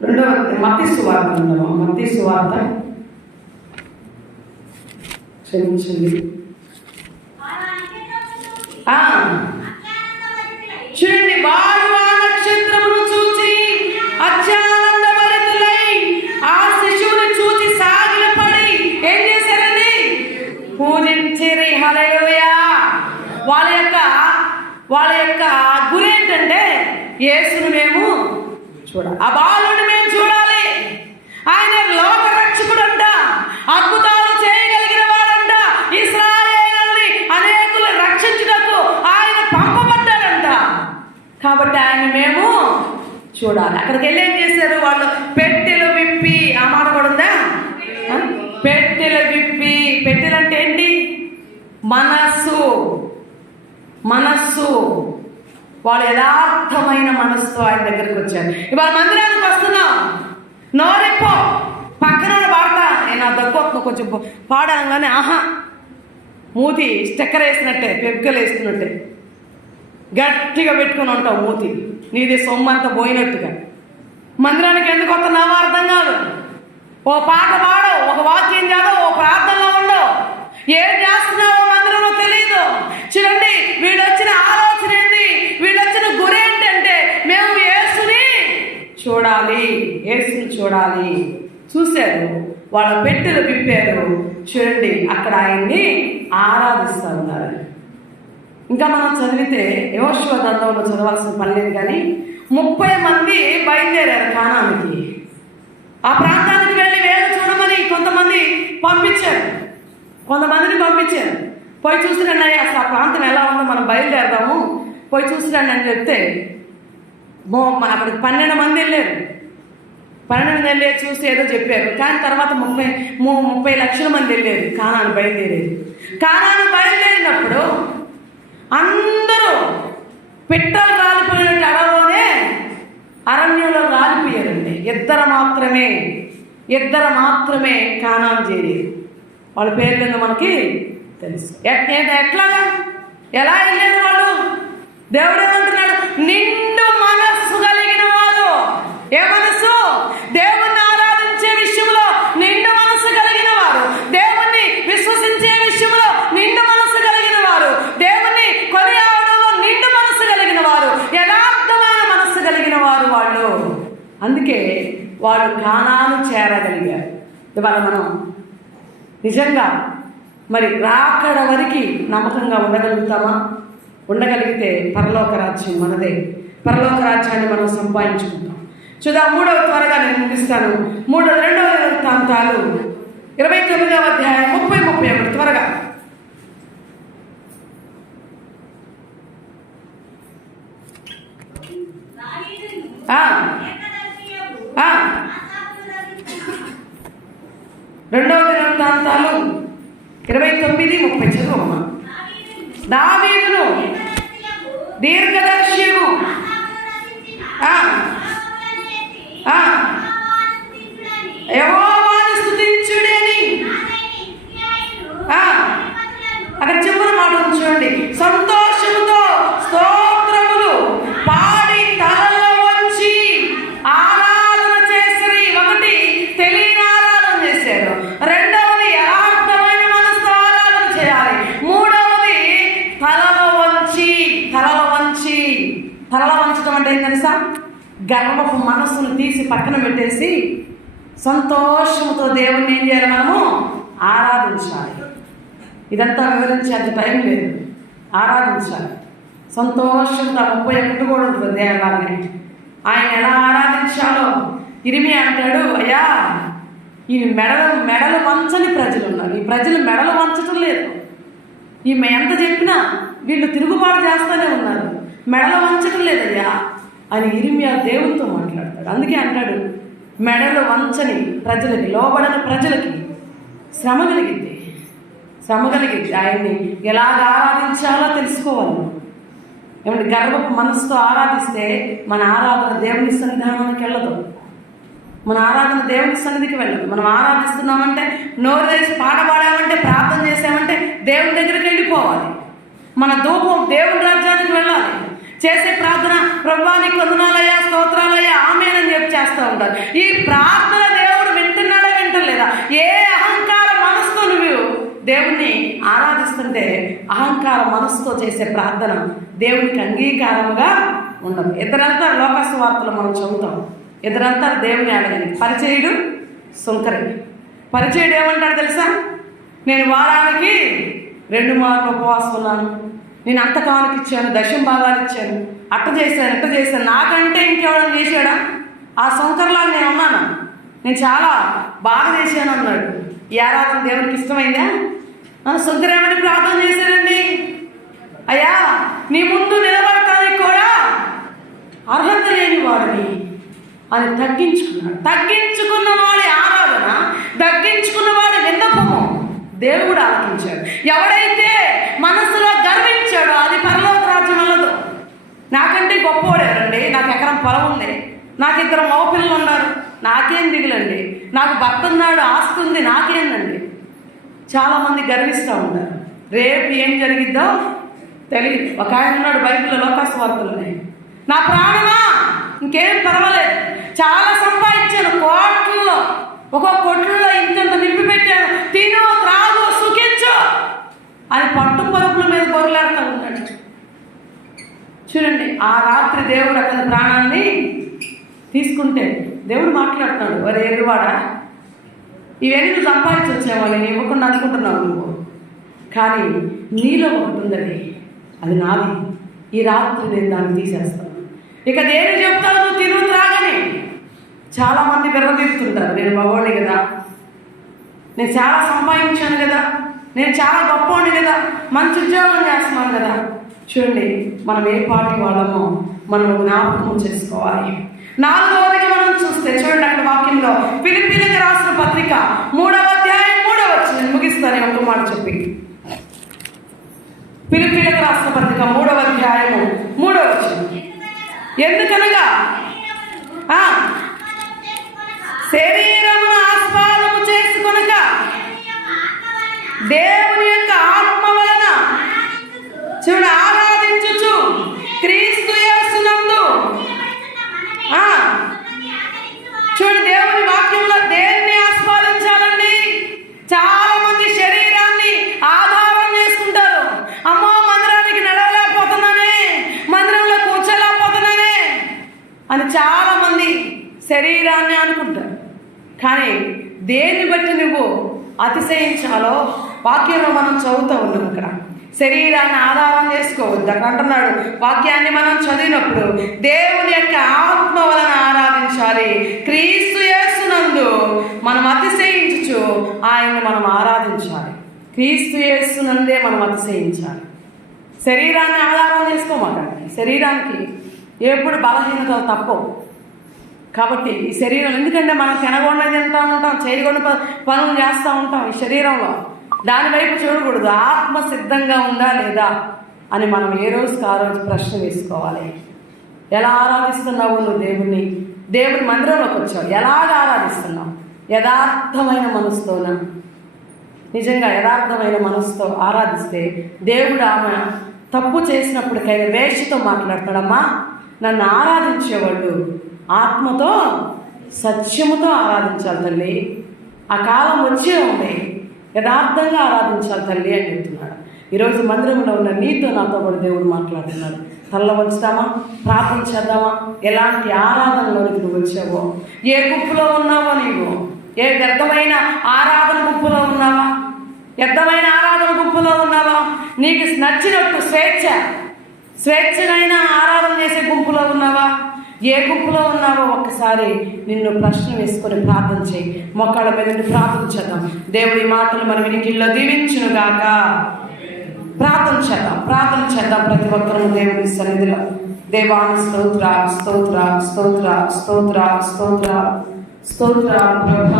2వ మత్తయి సువార్త ఉన్నాము. మత్తయి సువార్త క్షమించండి. చూడండి, వారు ఆ నక్షత్రమును చూచి అత్యానందభరితులై ఆ శిశువును చూచి సాగిలపడి ఏం చేశారండి? పూజించిరి. హల్లెలూయా. వాళ్ళ యొక్క గురి ఏంటంటే యేసును మేము చూడాలి, ఆ బాలుని మేము చూడాలి. ఆయన లోక రక్షకుడు అంట, అద్భుతాలు చేయగలిగిన వాడంట, ఇశ్రాయేలుని అనేకులు రక్షించుటకు ఆయన పంపబడ్డాడంట. కాబట్టి ఆయన మేము చూడాలి. అక్కడికి వెళ్ళి ఏం చేశారు? వాళ్ళు పెట్టెలు విప్పి, ఆ మాట కూడా ఉందా? పెట్టెలు విప్పి. పెట్టెలు అంటే ఏంటి? మనస్సు. వాళ్ళు యథార్థమైన మనసుతో ఆయన దగ్గరికి వచ్చారు. ఇవాళ మందిరానికి వస్తున్నాం, నోరెప్పో పక్కన పాడతా, నేను ఆ దగ్గర కొంచెం పాడగానే ఆహా మూతి స్టెక్కర్ వేసినట్టే, పెబ్బకలు వేస్తున్నట్టే గట్టిగా పెట్టుకుని ఉంటావు మూతి, నీది సొమ్మంతా పోయినట్టుగా. మందిరానికి ఎందుకు వస్తున్నావో అర్థం కాదు. ఓ పాట పాడవు, ఒక వాక్యం చదవు, ఓ ప్రార్థనలో ఉండవు, ఏం చేస్తున్నావో మందిరంలో తెలియదు. చూడండి, వీళ్ళు వచ్చిన ఆలోచన ఏంటి, వీళ్ళు వచ్చిన గురి ఏంటంటే మేము యేసుని చూడాలి, యేసుని చూడాలి. చూశారు, వాళ్ళ పెట్టెలు విప్పారు. చూడండి, అక్కడ ఆయన్ని ఆరాధిస్తూ ఉన్నారు. ఇంకా మనం చదివితే యెహోషువ గ్రంథంలో చదవాల్సిన పని లేదు, కానీ 30 మంది బయలుదేరారు కానానికి. ఆ ప్రాంతానికి వెళ్ళి వేలు చూడమని కొంతమందిని పంపించారు. పోయి చూసిరండి అసలు ఆ ప్రాంతం ఎలా ఉందో మనం బయలుదేరదాము, పోయి చూసిరండి అని చెప్తే అక్కడికి 12 మంది వెళ్ళారు. 12 మంది వెళ్ళి చూసి ఏదో చెప్పారు. కానీ తర్వాత 30 లక్షల మంది వెళ్ళారు కానాను బయలుదేరేది. కానాను బయలుదేరినప్పుడు అందరూ పిట్టలు రాలిపోయినట్టు అడవిలోనే అరణ్యంలో రాలిపోయారండి. ఇద్దరు మాత్రమే కానాను చేరారు. వాళ్ళ పేర్లను మనకి తెలుసు. ఎట్లాగా ఎలా వెళ్ళారు వాళ్ళు? దేవుడు ఏమంటున్నాడు, నిండు మనస్సు కలిగిన వారు. ఏ మనస్సు? దేవుణ్ణి ఆరాధించే విషయంలో నిండు మనస్సు కలిగిన వారు, దేవుణ్ణి విశ్వసించే విషయంలో నిండు మనస్సు కలిగిన వారు, దేవుణ్ణి కొనియాడడంలో నిండు మనస్సు కలిగిన వారు, యథార్థమైన మనస్సు కలిగిన వారు వాళ్ళు. అందుకే వాళ్ళు కానాను చేరగలిగారు. ఇవాళ మనం నిజంగా మరి రాకడ వరకు నమ్మకంగా ఉండగలుగుతామా? ఉండగలిగితే పరలోక రాజ్యం మనదే. పరలోక రాజ్యాన్ని మనం సంపాదించుకుంటాం. చూద్దాం, 3వ త్వరగా నేను ముగిస్తాను. 2వ వృత్తాంతాలు 29వ అధ్యాయం 30-31 త్వరగా. రెండవ వృత్తాంతాలు 29-30 చదువు. దావీదును దీర్ఘదర్శియు యెహోవాను స్తుతించుడని. అక్కడ చివరి మాట చూడండి, సంతోషముతో స్తోత్రములు పాడి తలలో వంచి ఆరాధన చేసిరి. ఒకటి తెలియని ఆరాధన చేశారు, రెండవది యథార్థమైన మనసుతో ఆరాధన చేయాలి, మూడవది తలలో వంచడం అంటే ఏం తెలుసా? గర్వపు మనస్సును తీసి పక్కన పెట్టేసి సంతోషంతో దేవుణ్ణి ఏం చేయాలి? మనము ఆరాధించాలి. ఇదంతా వివరించే అంత టైం లేదు. ఆరాధించాలి సంతోషంతో. 31 కూడా ఉంటుంది దేవాలయం. ఆయన ఎలా ఆరాధించాలో ఇరిమియా అంటాడు, అయ్యా ఈ మెడలు వంచని ప్రజలు ఉన్నారు, ఈ ప్రజలు మెడలు వంచటం లేదు. ఈమె ఎంత చెప్పినా వీళ్ళు తిరుగుబాటు చేస్తూనే ఉన్నారు, మెడలు వంచటం లేదయ్యా అని ఇరిమియా దేవునితో మాట్లాడతాడు. అందుకే అంటాడు, మెడలు వంచని ప్రజలకి, లోబడని ప్రజలకి శ్రమ కలిగింది. ఆయన్ని ఎలాగ ఆరాధించాలో తెలుసుకోవాలి. ఏమంటే గర్వపు మనసుతో ఆరాధిస్తే మన ఆరాధన దేవుని సన్నిధానానికి వెళ్ళదు, మన ఆరాధన దేవుని సన్నిధికి వెళ్ళదు. మనం ఆరాధిస్తున్నామంటే, నోరు తెరిచి పాట పాడామంటే, ప్రార్థన చేసామంటే దేవుని దగ్గరికి వెళ్ళిపోవాలి. మన ధూపం దేవుని రాజ్యానికి వెళ్ళాలి. చేసే ప్రార్థన ప్రభువా నీకు వందనాలయ్యా, స్తోత్రాలయ్యా, ఆమేన్ అని చెప్పి చేస్తూ ఉంటారు. ఈ ప్రార్థన దేవుడు వింటున్నాడా వింటలేదా? ఏ అహంకార మనసుతో నువ్వు దేవుణ్ణి ఆరాధిస్తుంటే అహంకార మనసుతో చేసే ప్రార్థన దేవునికి అంగీకారంగా ఉండదు. ఇద్దరంతా లోకస్ వార్తలు మనం చదువుతాం. ఇద్దరంతా దేవుని అడగని పరిచయుడు సుంకరి. పరిచయుడు ఏమంటాడు తెలుసా? నేను వారానికి 2 మార్లు ఉపవాసం ఉన్నాను, నేను అంత కానుక ఇచ్చాను, దశం భాగాలు ఇచ్చాను, అట్ట చేశాను, నాకంటే ఇంకెవరైనా చేశాడా? ఆ సుంకర్లాగా నేను ఉన్నాను, నేను చాలా బాగా చేశాను అన్నాడు. ఈ ఆరాధన దేవునికి ఇష్టమైందా? సుంకరేమని ప్రార్థన చేశారండి, అయ్యా నీ ముందు నిలబడటానికి కూడా అర్హత లేని వాడిని అని తగ్గించుకున్న వాడి ఆరాధన, తగ్గించుకున్న వాడి విన్నపము దేవుడు ఆలకించాడు. ఎవడైతే మనసులో గర్వించాడో అది పరలోక రాజ్యం వెళ్ళదు. నాకంటే పొలం ఉంది, నాకు 2 మగపిల్లలు ఉన్నారు, నాకేం దిగులండి, నాకు భర్త ఉన్నాడు, ఆస్తి ఉంది, నాకేందండి. చాలామంది గర్విస్తూ ఉంటారు. రేపు ఏం జరిగిద్దో తెలియదు. ఒక ఆయన ఉన్నాడు బైబిల్లో, లోకాసు వార్తలోనే, నా ప్రాణమా ఇంకేం పర్వాలేదు, చాలా సంపాదించాను, కోట్లలో, ఒక్కొక్క కొట్లలో ఇంతంత నింపి పెట్టాను, తిను త్రాగు సుఖించు అని పట్టు పరుపుల మీద బొరలాడుతూ ఉన్నాడు. చూడండి, ఆ రాత్రి దేవుడు అతని ప్రాణాన్ని తీసుకుంటే దేవుడు మాట్లాడుతున్నాడు, వరే ఎరువాడా, ఇవన్నీ నువ్వు సంపాదించి వచ్చావు, నేను ఇవ్వకుండా అనుకుంటున్నావు నువ్వు, కానీ నీలో ఒకటి ఉందని, అది నాది, ఈ రాత్రి నేను దాన్ని తీసేస్తాను. ఇక దేని చెప్తావు నువ్వు తిను త్రాగని. చాలామంది విర్రవీరుతుంటారు, నేను మగవాడిని కదా, నేను చాలా సంపాదించాను కదా, నేను చాలా గొప్పవాడిని కదా, మంచి ఉద్యోగం చేస్తున్నాను కదా. చూడండి, మనం ఏ పార్టీ వాళ్ళమో మనం జ్ఞాపకం చేసుకోవాలి. 4వదిగా మనం చూస్తే చూడండి, అక్కడ వాక్యంలో ఫిలిప్పీలకు రాసిన పత్రిక 3వ అధ్యాయం 3వ వచనం, ముగిస్తాను ఒక మాట చెప్పి. ఫిలిప్పీలకు రాసిన పత్రిక 3వ అధ్యాయము 3వ వచనం. ఎందుకనగా శరీరమును ఆస్వాదము చేసుకొనక దేవుని యొక్క ఆత్మ వలన చూడు ఆరాధించుచు క్రీస్తు యేసునందు. చూడు, దేవుని వాక్యంలో దేన్ని ఆస్వాదించాలండి? చాలా మంది శరీరాన్ని ఆధారం చేసుకుంటారు. అమ్మో, మందిరానికి నడవలేకపోతున్నానే, మందిరంలో కూర్చోలేకపోతున్నానే అని చాలా మంది శరీరాన్ని అనుకుంటారు. కానీ దేన్ని బట్టి నువ్వు అతిశయించాలో వాక్యంలో మనం చదువుతూ ఉన్నాం. ఇక్కడ శరీరాన్ని ఆధారం చేసుకోవద్దు అక్కడ అంటున్నాడు. వాక్యాన్ని మనం చదివినప్పుడు దేవుని యొక్క ఆత్మ వలన ఆరాధించాలి. క్రీస్తు యేసునందు మనం అతిశయించుచు ఆయన్ని మనం ఆరాధించాలి. క్రీస్తు యేసునందే మనం అతిశయించాలి. శరీరాన్ని ఆధారం చేసుకోమాకండి. శరీరానికి ఎప్పుడు బలహీనతలు తప్పవు. కాబట్టి ఈ శరీరం, ఎందుకంటే మనం తినకుండా తింటూ ఉంటాం, చేయకుండా పనులు చేస్తూ ఉంటాం ఈ శరీరంలో. దాని వైపు చూడకూడదు. ఆత్మ సిద్ధంగా ఉందా లేదా అని మనం ఏ రోజుకి ఆ రోజు ప్రశ్న వేసుకోవాలి. ఎలా ఆరాధిస్తున్నావు నువ్వు దేవుణ్ణి? దేవుని మందిరంలోకి వచ్చావు, ఎలాగ ఆరాధిస్తున్నావు? యథార్థమైన మనసుతోనా? నిజంగా యథార్థమైన మనసుతో ఆరాధిస్తే దేవుడు ఆమె తప్పు చేసినప్పటికైనా వేషతో మాట్లాడతాడమ్మా, నన్ను ఆరాధించేవాళ్ళు ఆత్మతో సత్యముతో ఆరాధించాలి తల్లి. ఆ కాలం వచ్చే ఉంది, యథార్థంగా ఆరాధించాలి తల్లి అని చెప్తున్నాడు. ఈరోజు మందిరంలో ఉన్న నీతో నాతో కూడా దేవుడు మాట్లాడుతున్నాడు. తల్ల వంచుతామా? ప్రార్థన చేద్దామా? ఎలాంటి ఆరాధనలోనికి నువ్వు వచ్చావో, ఏ గుంపులో ఉన్నావో, నీవు ఏ వ్యర్థమైన ఆరాధన గుంపులో ఉన్నావా? వ్యర్థమైన ఆరాధన గుంపులో ఉన్నావా? నీకు నచ్చినట్టు స్వేచ్ఛనైనా ఆరాధన చేసే గుంపులో ఉన్నావా? ఏ గుంపులో ఉన్నావో ఒక్కసారి నిన్ను ప్రశ్న వేసుకొని ప్రార్థన చేయి. మొక్కల మీద ప్రార్థన చేద్దాం. దేవుడి మాటలు మన వినికిల్లో దీవించునుగాక. ప్రార్థన చేద్దాం ప్రతి ఒక్కరూ దేవుడి సన్నిధిలో. దేవాని స్తోత్ర ప్రభా.